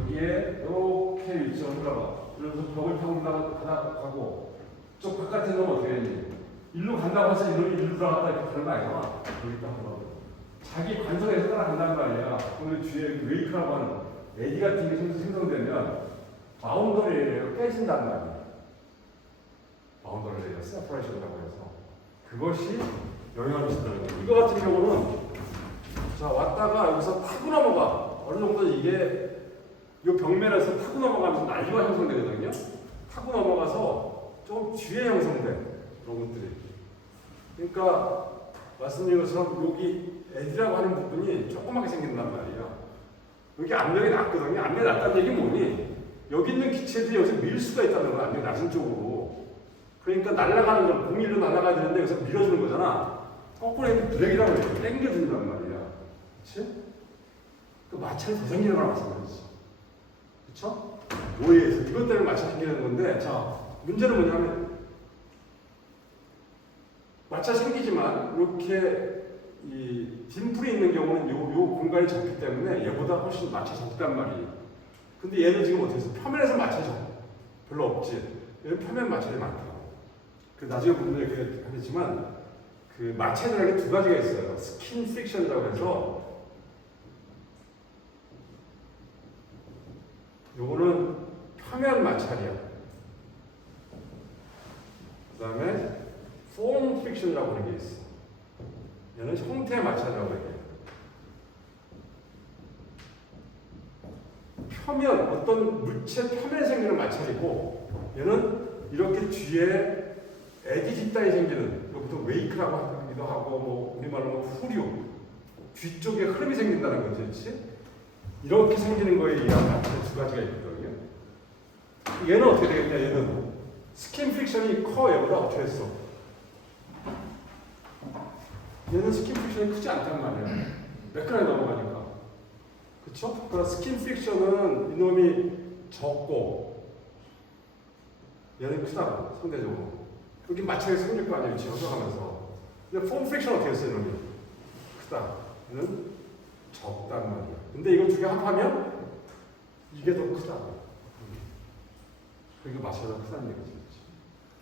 여기에 이렇게 위치가 흘러가. 그래서 벽을 타고 가고 저 바깥에 놓으면 어떻게 되니? 일로 간다고 해서 일로 들어갔다 이렇게 가는 거 아니야? 여기 딱 들어가고. 자기 관성에서 따라간단 말이야. 오늘 뒤에 웨이크라고 하는 에디 같은 게 생성되면 바운더리 레이어가 깨진단 말이야. 바운더리 레이어 세퍼레이션이라고 해서 그것이 영향을 미친다는 거야. 이거 같은 경우는 자 왔다가 여기서 타고 넘어가. 어느 정도 이게 이 벽면에서 타고 넘어가면서 난리가 형성되거든요. 타고 넘어가서 좀 뒤에 형성돼 그런 것들이. 그러니까 말씀드린 것처럼 여기 에디라고 하는 부분이 조그맣게 생긴단 말이에요. 여기 압력이 낮거든요. 압력이 낮다는 얘기 뭐니? 여기 있는 기체들이 여기서 밀 수가 있다는 거야. 압력이 낮은 쪽으로. 그러니까 날아가는 건 공일로 날아가야 되는데 여기서 밀어주는 거잖아. 거꾸로 이렇게 브레이크라고 해요. 당겨준단 말이야. 그치? 그 마찰이 더 생기는 거랑 마찬가지지. 그쵸? 오해에서 이것 때문에 마찰이 생기는 건데, 자, 문제는 뭐냐면, 마찰 생기지만, 이렇게, 이, 딤플이 있는 경우는 요 공간이 적기 때문에 얘보다 훨씬 마찰이 적단 말이에요. 근데 얘는 지금 어떻게 해서 표면에서 마찰이 별로 없지. 얘는 표면 마찰이 많다고. 그 나중에 보면 이렇게 하겠지만, 그 마찰이라는 게 두 가지가 있어요. 스킨 프릭션이라고 해서, 요거는 표면 마찰이야. 그 다음에 폼 프릭션이라고 하는 게 있어. 얘는 형태 마찰이라고 얘기해요. 표면, 어떤 물체 표면에 생기는 마찰이고, 얘는 이렇게 뒤에 에디 집단이 생기는, 이것부터 웨이크라고 하기도 하고, 뭐 우리말로 후류, 뒤쪽에 흐름이 생긴다는 거지, 그렇지? 이렇게 생기는 거에 의한 마찰 두 가지가 있거든요. 얘는 어떻게 되겠냐? 얘는 스킨 프릭션이 커 얘보다 어떻게 했어? 얘는 스킨 프릭션이 크지 않단 말이야. 매끈하게 넘어가니까. 그쵸? 그래서 스킨 프릭션은 이놈이 적고 얘는 크다고 상대적으로. 여기 마찰이 생길 거 아니에요. 지금 흘러가면서. 근데 폼 프릭션 어떻게 했어요? 이놈이 크다. 얘는 적단 말이야. 근데 이거 두 개 합하면 이게 더 크다. 그러니까 마찰이 크다는 얘기지.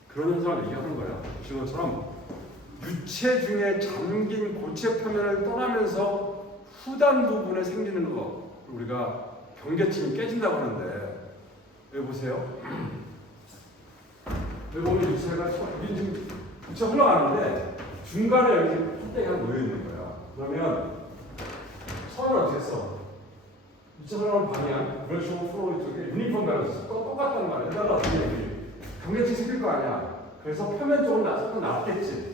그런 현상을 얘기하는 거야. 보신 것처럼 유체 중에 잠긴 고체 표면을 떠나면서 후단 부분에 생기는 거 우리가 경계층이 깨진다고 하는데 여기 보세요. 여기 보면 유체가 지금 유체 흘러가는데 중간에 여기 콧대가 놓여 있는 거야. 그러면 선을 어떻게 써? 유체 흘러가는 방향, 브러쉬고 프로 쪽에 유니폼 밸런스 똑같단 말이야. 따라 어떻게 경계층이 생길 거 아니야. 그래서 표면 쪽은 낮겠지.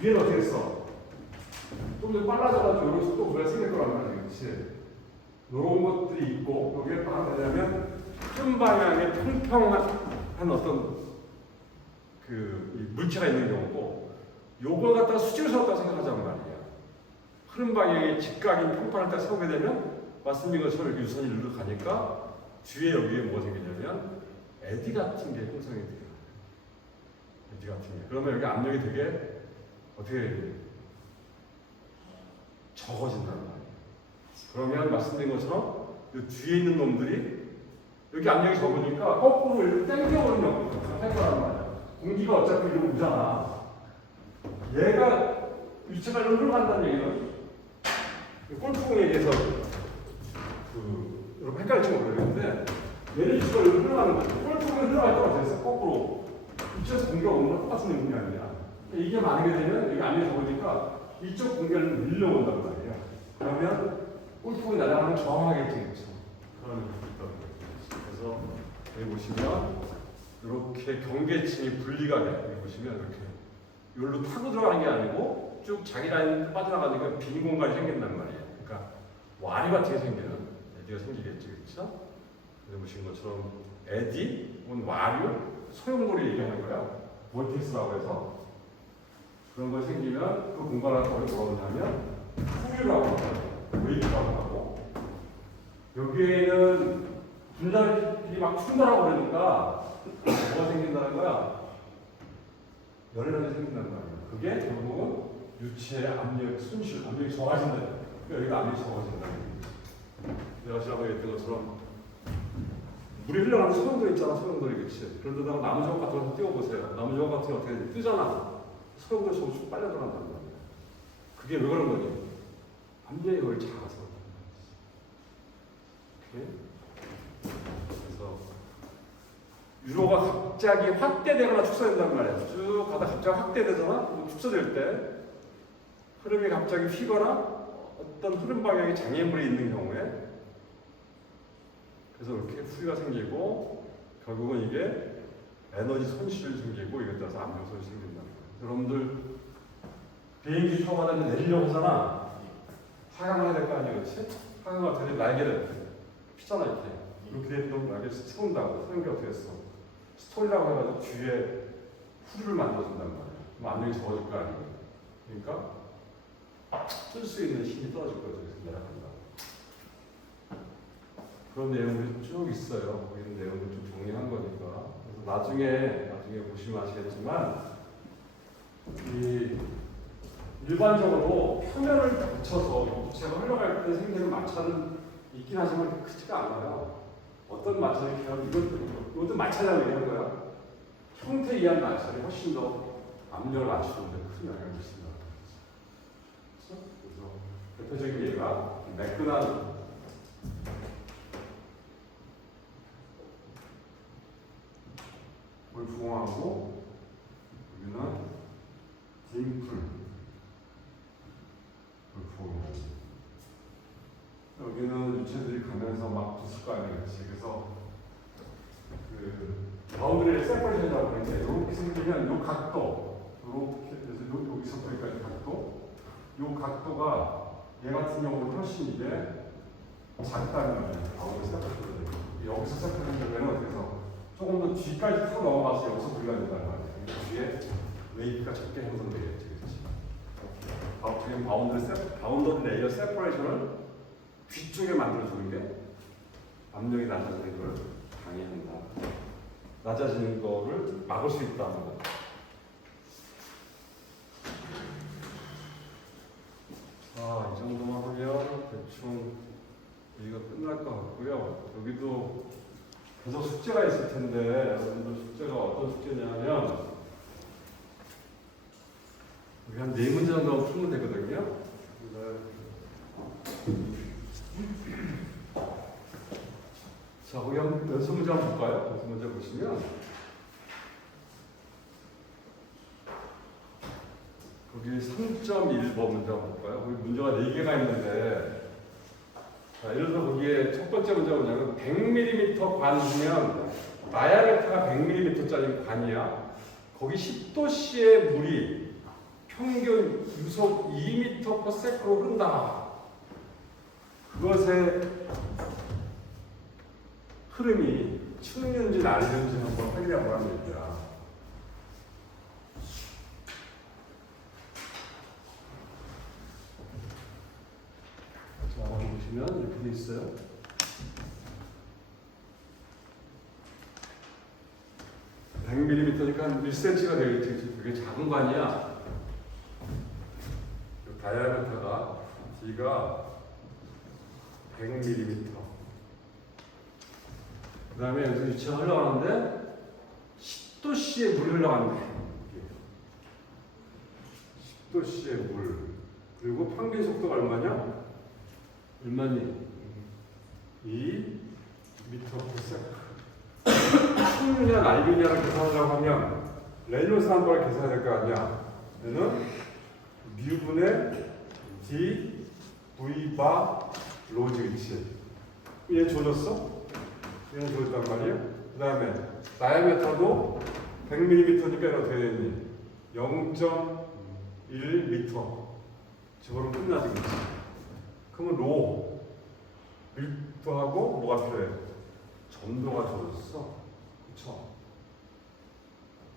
위에는 어떻게 했어? 좀 더 빨라져가지고 이런 속도 그래 생길 거란 말이야. 그렇지? 이런 것들이 있고 여기에 또 하나 뭐냐면 큰 방향에 평평한 어떤 그 물체가 있는 경우고 요걸 갖다가 수직을 세웠다고 생각하자는 말이야. 흐름 방향에 직각인 평판을 딱 세우게 되면 말씀드린 것처럼 여기 유선이 일로 가니까 뒤에 여기에 뭐가 생기냐면 에디 같은 게 형성이 돼요. 에디 같은 게. 그러면 여기 압력이 되게 어떻게 적어진단 말이에요. 그러면 말씀드린 것처럼 이 뒤에 있는 놈들이 여기 압력이 적으니까 거꾸로 이렇게 당겨버리는 할 거란 말이야. 공기가 어차피 이러고 오잖아. 얘가 위치가 이리로 흘러간다는 얘기는 골프공에 대해서 여러분 헷갈릴지 모르겠는데 얘는 위치가 이리로 흘러가는 거야. 골프공에 흘러갈 때가 됐어. 거꾸로 위치에서 공기가 오는 건 똑같은 의미 아니야. 이게 만약에 되면 여기 압력이 적으니까 이쪽 공기를 밀려온단 말이야. 그러면 골프공이 날아가는 정확하겠지. 그렇죠? 그런 느낌이 있다고. 그래서 여기 보시면 이렇게 경계층이 분리가 돼. 여기 보시면 이렇게 여기로 타고 들어가는 게 아니고 쭉 자기 라인 빠져나가니까 빈 공간이 생긴단 말이에요. 그러니까 와리 같은 게 생기는 에디가 생기겠지. 그렇죠? 여기 보신 것처럼 에디 혹은 와류 소용돌이 얘기하는 거야. 볼텍스라고 해서 그런 거 생기면 그 공간을 거기 뭐라고 하냐면 후유라고 하고 웨이브라고 하고 여기에는 분자들이 막 충돌하고 그러니까 뭐가 생긴다는 거야? 열연이 생긴다는 거야. 그게 결국은 유체의 압력 손실, 압력이 적어진다. 그러니까 여기가 압력이 적어진다. 내가 지난번에 얘기했던 것처럼 물이 흘러가는 소용돌이 있잖아. 소용돌이. 그치? 그런데다가 나무저옥 같은 거 띄워보세요. 나무저옥 같은 거 어떻게 뜨잖아. 소용돌이 속으로 빨려 들어간단 말이야. 그게 왜 그런 거니? 압력이 거의 작아서. 오케이? 그래서 유로가 갑자기 확대되거나 축소된단 말이야. 쭉 가다 갑자기 확대되거나 축소될 때 흐름이 갑자기 휘거나 어떤 흐름 방향에 장애물이 있는 경우에 그래서 이렇게 후유가 생기고 결국은 이게 에너지 손실이 생기고 이것에 따라서 압력 손실이 생긴다는 거예요. 여러분들 비행기 타고 가다가 내리려고 하잖아. 하강을 해야 될 거 아니야, 그렇지? 하강을 어떻게 돼? 날개를 피잖아 이렇게. 이렇게 되면 날개를 스쳐온다고. 세운 게 어떻게 했어? 스토리라고 해가지고 뒤에 후류를 만들어준단 말이야. 그럼 압력이 적어질 거 아니에요. 그러니까 쓸 수 있는 힘이 떨어질 거죠. 그래서 내려간다. 그런 내용들이 쭉 있어요. 거기 있는 내용을 좀 정리한 거니까. 그래서 나중에 보시면 아시겠지만 이 일반적으로 표면을 거쳐서 유체가 흘러갈 때 생기는 마찰은 있긴 하지만 크지가 않아요. 어떤 마찰이 필요하면 이것도 마찰이라고 얘기한 거야. 형태에 의한 마찰이 훨씬 더 압력을 맞추는데 큰 영향을 미친다. 그래서 대표적인 예가 매끈한 부공하고 여기는 딤플 여기는 유체들이 가면서 막 붙을 거 아니겠지. 그래서 그 바운드리를 세퍼레이션이라고 하는데 이렇게 생기면 이 각도 이렇게 해서 여기서부터 여기까지 각도 이 각도가 얘 같은 경우는 훨씬 이게 작다는 거예요. 바운드리 세퍼레이션 여기서 세퍼레이션 되면 어떻게 해서 조금 더 뒤까지 타고 넘어가서 여기서 분리가 된다는 말이에요. 뒤에 웨이브가 적게 형성되겠지. 그렇지? 바운더리 레이어 세퍼레이션을 뒤쪽에 만들어주는 게 압력이 낮아지는 걸 방해한다. 낮아지는 거를 막을 수 있다는 거. 자, 이 정도만 하면 대충 여기가 끝날 것 같고요. 여기도 계속 숙제가 있을 텐데 여러분들 숙제가 어떤 숙제냐면 우리 한 4문제 정도 풀면 되거든요. 자, 거기 한번 연습 문제 한번 볼까요? 연습 문제 보시면 거기 3.1번 문제 한번 볼까요? 거기 문제가 4개가 있는데 자, 예를 들어 거기에 첫 번째 문제가 뭐냐면 100mm 관이면 다이아메트가 100mm짜리 관이야. 거기 10도씨의 물이 평균 유속 2m/s로 흐른다. 그것의 흐름이 측는지 날는지 한번 확인해 보라는 얘기야. 자, 보시면 이렇게 돼 있어요. (100mm니까) 한 1cm가 되겠지. 그게 작은 거 아니야. 다이아메트가 D가 100mm. 그 다음에 여기서 유치가 흘러가는데 10도씨의 물이 흘러가는데 10도씨의 물. 그리고 평균 속도가 얼마냐? 얼마니? 2m/s. 충분이냐 날비냐를 계산하려고 하면 레이놀스 넘버를 계산해야 될 거 아니야. 얘는 뮤분의 d v 바 로즈 위치. 얘 조졌어? 얘는 조졌단 말이야. 그 다음에 다이아메터도 100mm니까 어떻게 되니? 0.1m. 저거로 끝나지. 그러면 로 밀도하고 뭐가 필요해? 점도가 좋았어. 그쵸?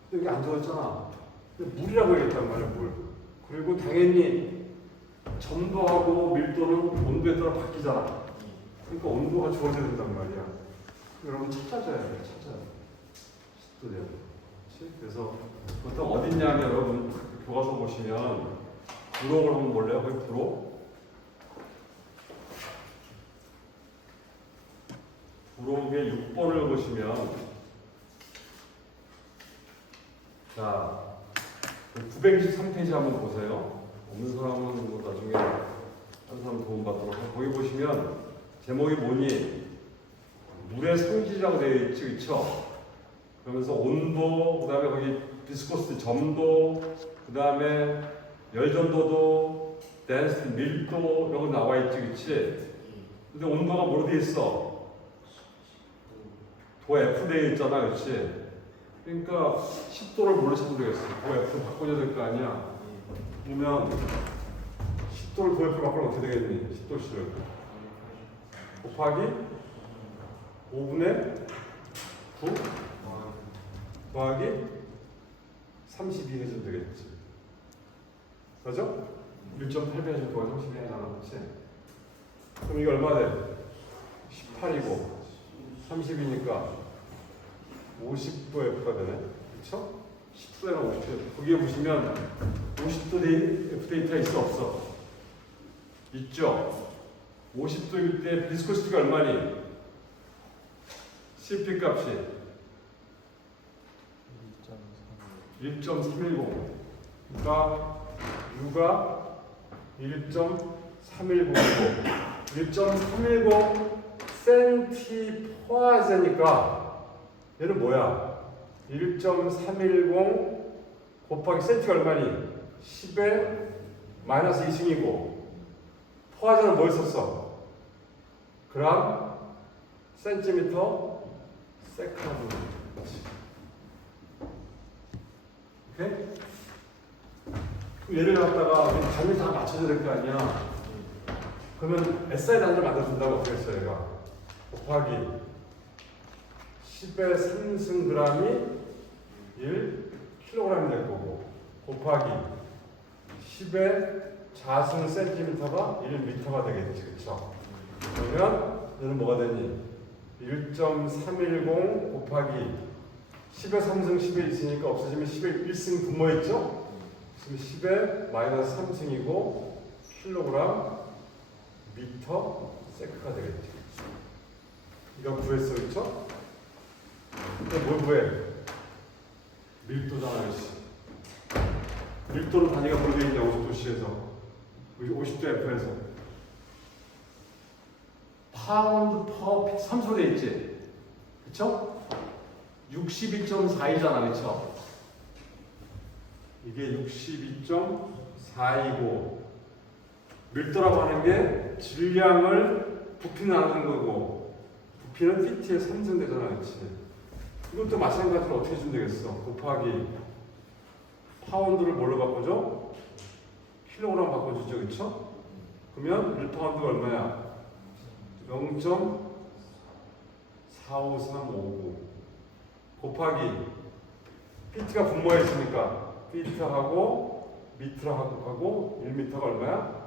근데 여기 안 좋았잖아. 근데 물이라고 얘기했단 말이야, 물. 그리고 당연히 점도하고 밀도는 온도에 따라 바뀌잖아. 그러니까 온도가 좋아져야 된단 말이야. 여러분 찾아줘야 돼, 찾아야 돼. 10도 돼야 돼. 그래서 보통 어딨냐면 여러분 교과서 보시면 부록을 한번 볼래요? 거기 부록? 부록의 6번을 보시면 자 923페이지 한번 보세요. 없는 사람은 뭐 나중에 한 사람 도움받도록 하고 거기 보시면 제목이 뭐니? 물의 성질이라고 되어 있지, 그쵸? 그러면서 온도, 그 다음에 거기 비스코스 점도, 그 다음에 열전도도, 댄스 밀도 이런 거 나와 있지, 그치? 근데 온도가 뭐로 되어 있어? 도 F 되어 있잖아, 그렇지? 그러니까 10도를 뭘로 찾으면 되겠어? 도 F 바꿔줘야 될 거 아니야? 그러면 10도를 도 F로 바꾸면 어떻게 되겠니? 10도씨를 곱하기 5분의 9 더하기 32 해주면 되겠지. 그죠? 1.8배 해주면 더하기 32 하잖아, 그렇지? 그럼 이게 얼마 돼? 18이고 30이니까 50도 F가 되네. 그쵸? 10도에랑 50도. 거기에 보시면 50도 F 데이터 있어, 없어? 있죠? 50도일 때 비스코시티가 얼마니? CP 값이 1.310. 그러니까 U가 1.310이고 1.310 센티포아제니까 얘는 뭐야? 1.310 곱하기 센티가 얼마니? 10의 마이너스 2승이고 포아제는 뭐 있었어? 그람, 센티미터, 세컨드. 오케이? 얘를 갖다가 단위 다 맞춰줘야 될 거 아니야? 그러면 SI 단위를 만들어준다고 어떻게 했어, 얘가? 곱하기 10의 3승g이 1kg이 될 거고 곱하기 10의 자승 센티미터가 1미터가 되겠지, 그쵸? 그러면 얘는 뭐가 되니? 1.310 곱하기 10의 3승 10에 있으니까 없어지면 10의 1승 분모했죠? 그럼 10의 마이너스 3승이고 킬로그램 미터 세크가 되겠지. 이거 구했어, 그쵸? 근데 뭘 구해? 밀도잖아, 그치? 밀도는 단위가 뭘로 되어 있냐, 50도씨에서 50도 F에서 파운드 퍼 피트 3소 되어 있지? 그쵸? 62.4이잖아, 그쵸? 이게 62.4이고 밀도라고 하는 게 질량을 부피는 나누는 거고 부피는 피트에 3승 되잖아, 그치? 이것도 마찬가지로 어떻게 주면 되겠어? 곱하기 파운드를 뭘로 바꿔줘? 킬로그램 바꿔주죠, 그쵸? 그러면 1파운드가 얼마야? 0.45359 곱하기 피트가 분모에 있으니까 피트하고 미터하고 1미터가 얼마야?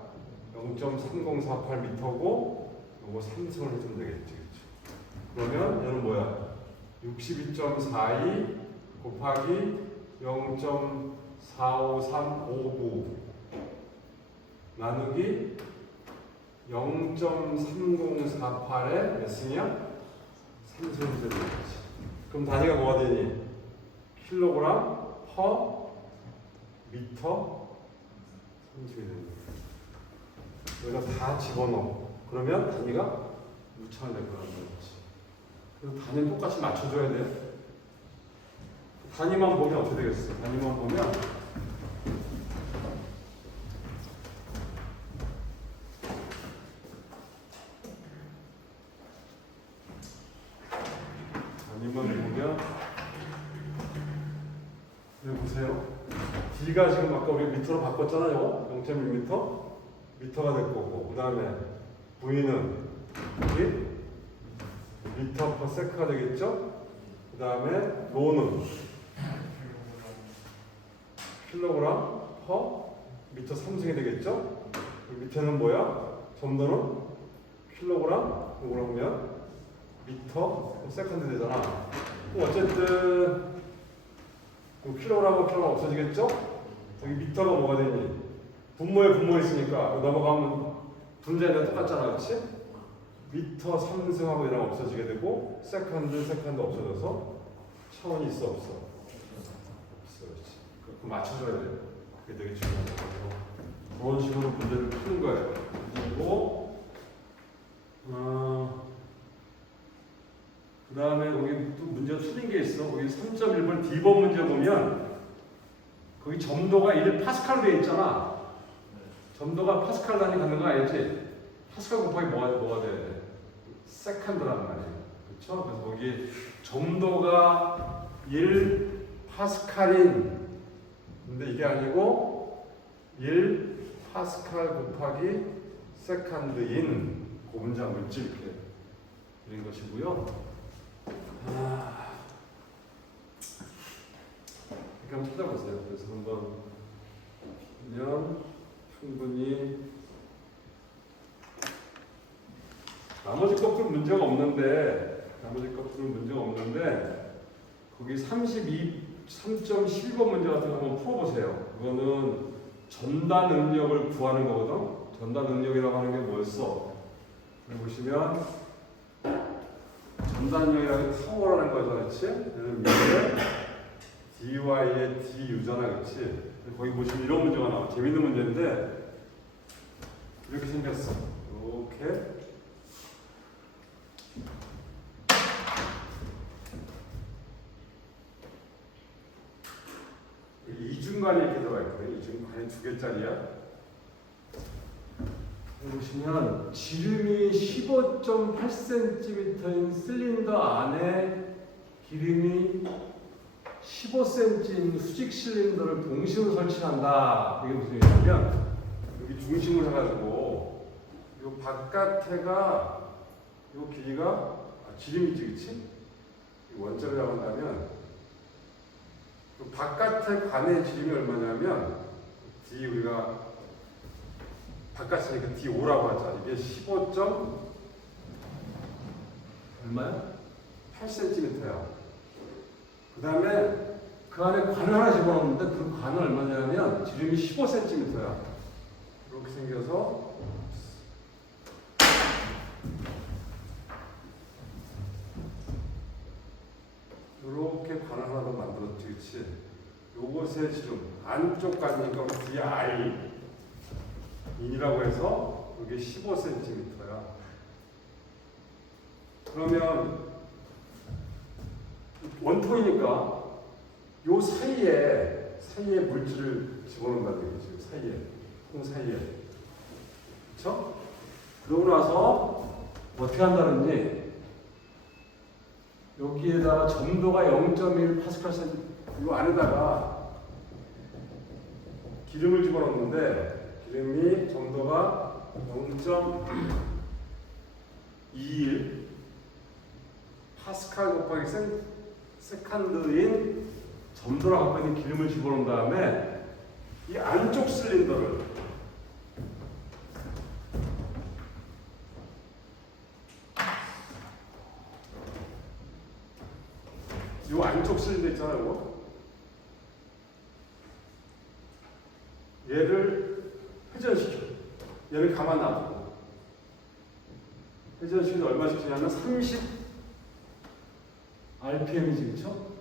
0.3048미터고 요거 3승을 해주면 되겠지, 그쵸? 그러면 얘는 뭐야? 62.42 곱하기 0.45359 나누기 0.3048에 몇 승이야? 3승이 되는 거지. 그럼 단위가 뭐가 되니? 킬로그램 퍼 미터 3승이 되는 거지. 여기다 다 집어넣어. 그러면 단위가 무차가 될 거라는 거지. 그래서 단위는 똑같이 맞춰줘야 돼. 단위만 보면 어떻게 되겠어? 단위만 보면 여기 보세요. D가 지금 아까 우리 미터로 바꿨잖아요. 0.1m 미터가 될 거고 그 다음에 V는 여기 미터 퍼 세크가 되겠죠? 그 다음에 로는 킬로그램 퍼 미터 3승이 되겠죠? 밑에는 뭐야? 점도는 킬로그램 이걸 하면 미터 세컨드 되잖아. 어쨌든 킬로그램하고 킬로그램 없어지겠죠? 여기 미터가 뭐가 되니? 분모에 분모 있으니까 넘어가면 분자는 똑같잖아, 그렇지? 미터 3승하고 이랑 없어지게 되고 세컨드 없어져서 차원이 있어 없어? 없어, 그렇지. 그거 맞춰줘야 돼. 그게 되게 중요한 거고 그런 식으로 문제를 푸는 거예요. 그리고 그 다음에 거기 또 문제가 틀린 게 있어. 거기 3.1번 D번 문제 보면 거기 점도가 1파스칼로 되어 있잖아. 점도가 파스칼 단위 갖는 거 알지? 파스칼 곱하기 뭐가 돼? 세컨드라는 말이야. 그렇죠? 그래서 거기 점도가 1파스칼인 근데 이게 아니고 1파스칼 곱하기 세컨드인 그 문장 문지 이렇게 그린 것이고요. 이렇게 한번 찾아보세요. 그래서 한번 보면 충분히 나머지 것들은 문제가 없는데 거기 3.12번 문제 같은 거 한번 풀어보세요. 그거는 전단 응력을 구하는 거거든. 전단 응력이라고 하는 게 뭐였어? 여기 보시면 전단력이라는 게 타워라는 거죠, 그렇지? 얘는 위에 dy의 du잖아, 그렇지? 거기 보시면 이런 문제가 나와. 재밌는 문제인데 이렇게 생겼어. 이렇게 이중관이 이렇게 들어가 있거든요. 이중관이 2개짜리야. 보시면 지름이 15.8cm인 실린더 안에 기름이 15cm인 수직 실린더를 동심으로 설치한다. 이게 무슨 얘기냐면 여기 중심을 해가지고 이 바깥에가 이 길이가 지름이지, 그치? 원점이라고 한다면 바깥의 관의 지름이 얼마냐면 D 우리가 바깥이니까 D5라고 하자. 이게 15. 얼마야? 8cm야. 그 다음에 그 안에 관을 하나 집어넣는데 그 관은 얼마냐면 지름이 15cm야. 이렇게 생겨서 이렇게 관을 하나 더 만들었지, 그치? 요것의 지름 안쪽 관이니까 DI 인이라고 해서 이게 15cm야. 그러면 원통이니까 요 사이에 물질을 집어넣는다는 얘기죠. 통 사이에. 그쵸? 그러고 나서 어떻게 한다는지 여기에다가 점도가 0.1 파스칼 이 안에다가 기름을 집어넣는데 기름이 점도가 0.21 파스칼 곱하기 세컨드인 점도를 갖고 있는 기름을 집어넣은 다음에 이 안쪽 실린더를 이 안쪽 실린더 있잖아요. 얘를 회전시켜. 얘를 가만 놔두고 회전시키면 얼마 시키냐면 30 RPM이지, 그쵸?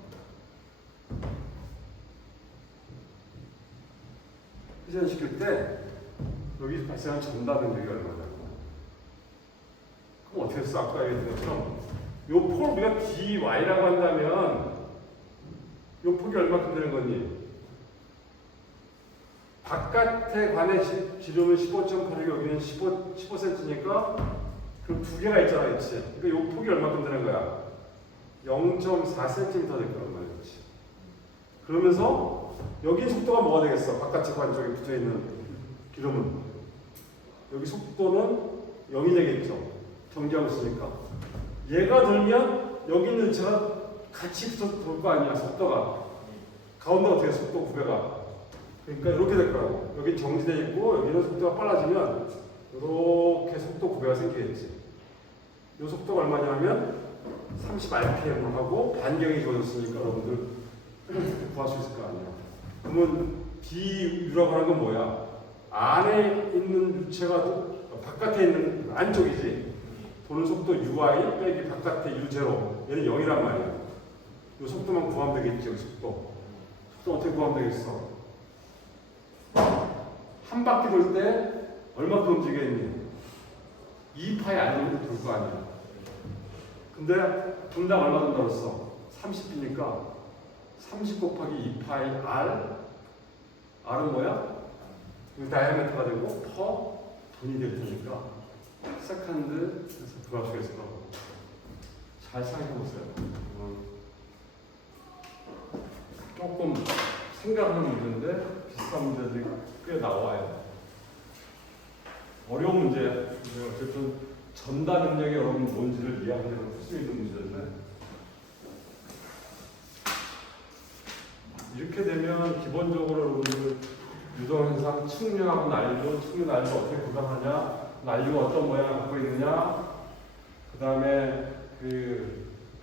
회전시킬 때 여기 발생한 전다 능력이 얼마냐고. 그럼 어떻게 했어? 아까 얘기했던 것처럼 요 폭을 우리가 DY라고 한다면 요 폭이 얼마큼 되는 거니? 바깥에 관의 지름은 15.8이고 여기는 15cm니까 그 두 개가 있잖아, 그치? 그러니까 요 폭이 얼마큼 되는 거야? 0.4cm 될 거란 말이지. 그러면서 여기 속도가 뭐가 되겠어? 바깥쪽 관 쪽에 붙어있는 기름은 여기 속도는 0이 되겠죠. 전기하고 있으니까. 얘가 들면 여기 있는 일체가 같이 붙어서 돌 거 아니야, 속도가. 가운데가 어떻게 속도 9배가. 그러니까 이렇게 될 거라고. 여기 정지되어 있고 여기는 속도가 빨라지면 이렇게 속도 9배가 생기겠지. 이 속도가 얼마냐면 30 RPM으로 하고 반경이 주어졌으니까 여러분들 구할 수 있을 거 아니야. 그러면 DU라고 하는 건 뭐야? 안에 있는 유체가 바깥에 있는 안쪽이지. 도는 속도 UI 빼기 바깥에 U0. 얘는 0이란 말이야. 이 속도만 구하면 되겠지, 이 속도. 속도 어떻게 구하면 되겠어? 한 바퀴 돌 때 얼마큼 움직여있니? 2파이 안으로 돌 거 아니야. 근데 분당 얼마 정도 들었어? 30이니까 30 곱하기 2파이 R. R은 뭐야? 이 다이아메트가 되고 퍼 돈이 될 테니까 세컨드에서 구할 수 있을 거고. 잘 생각해 보세요. 조금 생각하는 문제인데 비슷한 문제들이 꽤 나와요. 어려운 문제. 어쨌든 전다 능력이 여러분 뭔지를 이해하려고 풀 수 있는 문제인데 이렇게 되면 기본적으로 여러분들 유동현상 측류하고 난류, 측류 난류가 어떻게 구성하냐, 난류가 어떤 모양을 갖고 있느냐, 그 다음에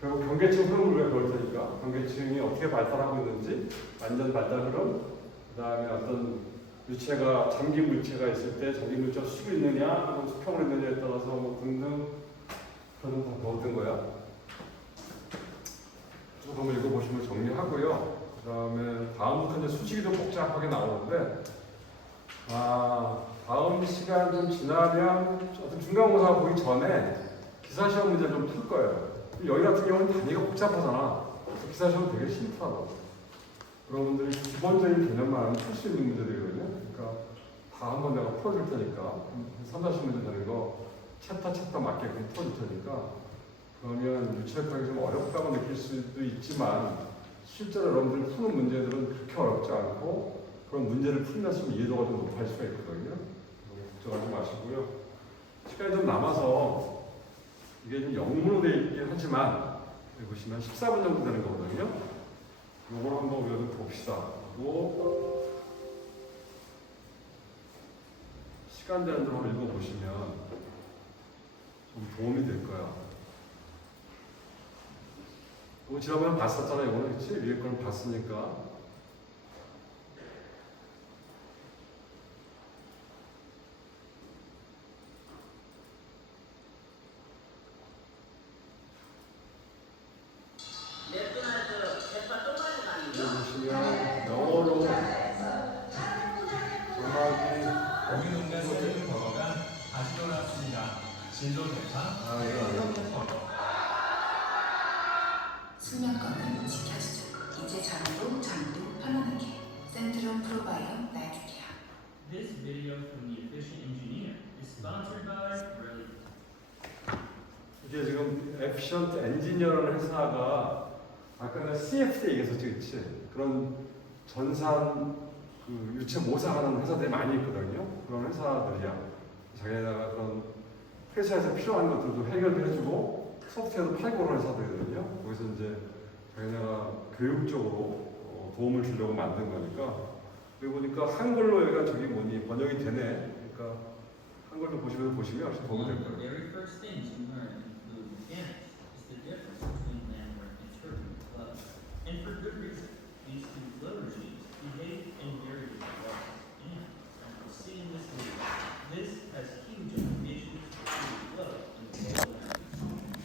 결국 경계층 흐름을 왜 그럴 테니까 경계층이 어떻게 발달하고 있는지 완전 발달 흐름, 그 다음에 어떤 유체가 잠긴 물체가 있을 때 잠긴 물체가 수고 있느냐, 혹은 수평을 있느냐에 따라서 뭐 등등 그런 거 배웠던 거야. 쭉 한번 읽어보시면 정리하고요. 그 다음에 다음부터 이제 수식이 좀 복잡하게 나오는데 다음 시간 좀 지나면 어떤 중간고사 보기 전에 기사시험 문제를 좀 풀 거예요. 여기 같은 경우는 단위가 복잡하잖아. 기사시험 되게 심플하다고. 여러분들이 기본적인 개념만 풀 수 있는 문제들이거든요. 그러니까 다 한번 내가 풀어줄 테니까 3, 40문제 되는 거 챕터 맞게끔 풀어줄 테니까 그러면 유체역학이 좀 어렵다고 느낄 수도 있지만 실제로 여러분들이 푸는 문제들은 그렇게 어렵지 않고 그런 문제를 풀면서 좀 이해도가 좀 높아질 수가 있거든요. 걱정하지 마시고요. 시간이 좀 남아서 이게 좀 영문으로 되어 있긴 하지만 여기 보시면 14분 정도 되는 거거든요. 요걸 한번 우리가 좀 봅시다. 그리고 시간 되는 대로 한번 읽어보시면 좀 도움이 될 거야. 이거 지난번에 봤었잖아, 이거는. 그치? 위에 거는 봤으니까. 보시면 영어로 음악이 어기농가 세븐 버거가 다시 돌아왔습니다. 진도 대상 수면권을 지켜주죠. 이제 잠도 편안하게. 센트럼 프로바이오 나이트 케어. This video from the Efficient Engineer is sponsored by Brilliant. 이게 지금 에피션트 엔지니어라는 회사가 아까 내가 CFD 얘기했었지, 그치? 그런 전산 그 유체 모사하는 회사들이 많이 있거든요. 그런 회사들이야. 자기네가 그런 회사에서 필요한 것들도 해결도 해주고 소프트웨어도 팔고 그런 회사들이거든요. 거기서 이제 자기네가 교육적으로 도움을 주려고 만든 거니까. 여기 보니까 한글로 여기가 저기 뭐니 번역이 되네. 그러니까 한글로 보시면 훨씬 도움이 될 거예요.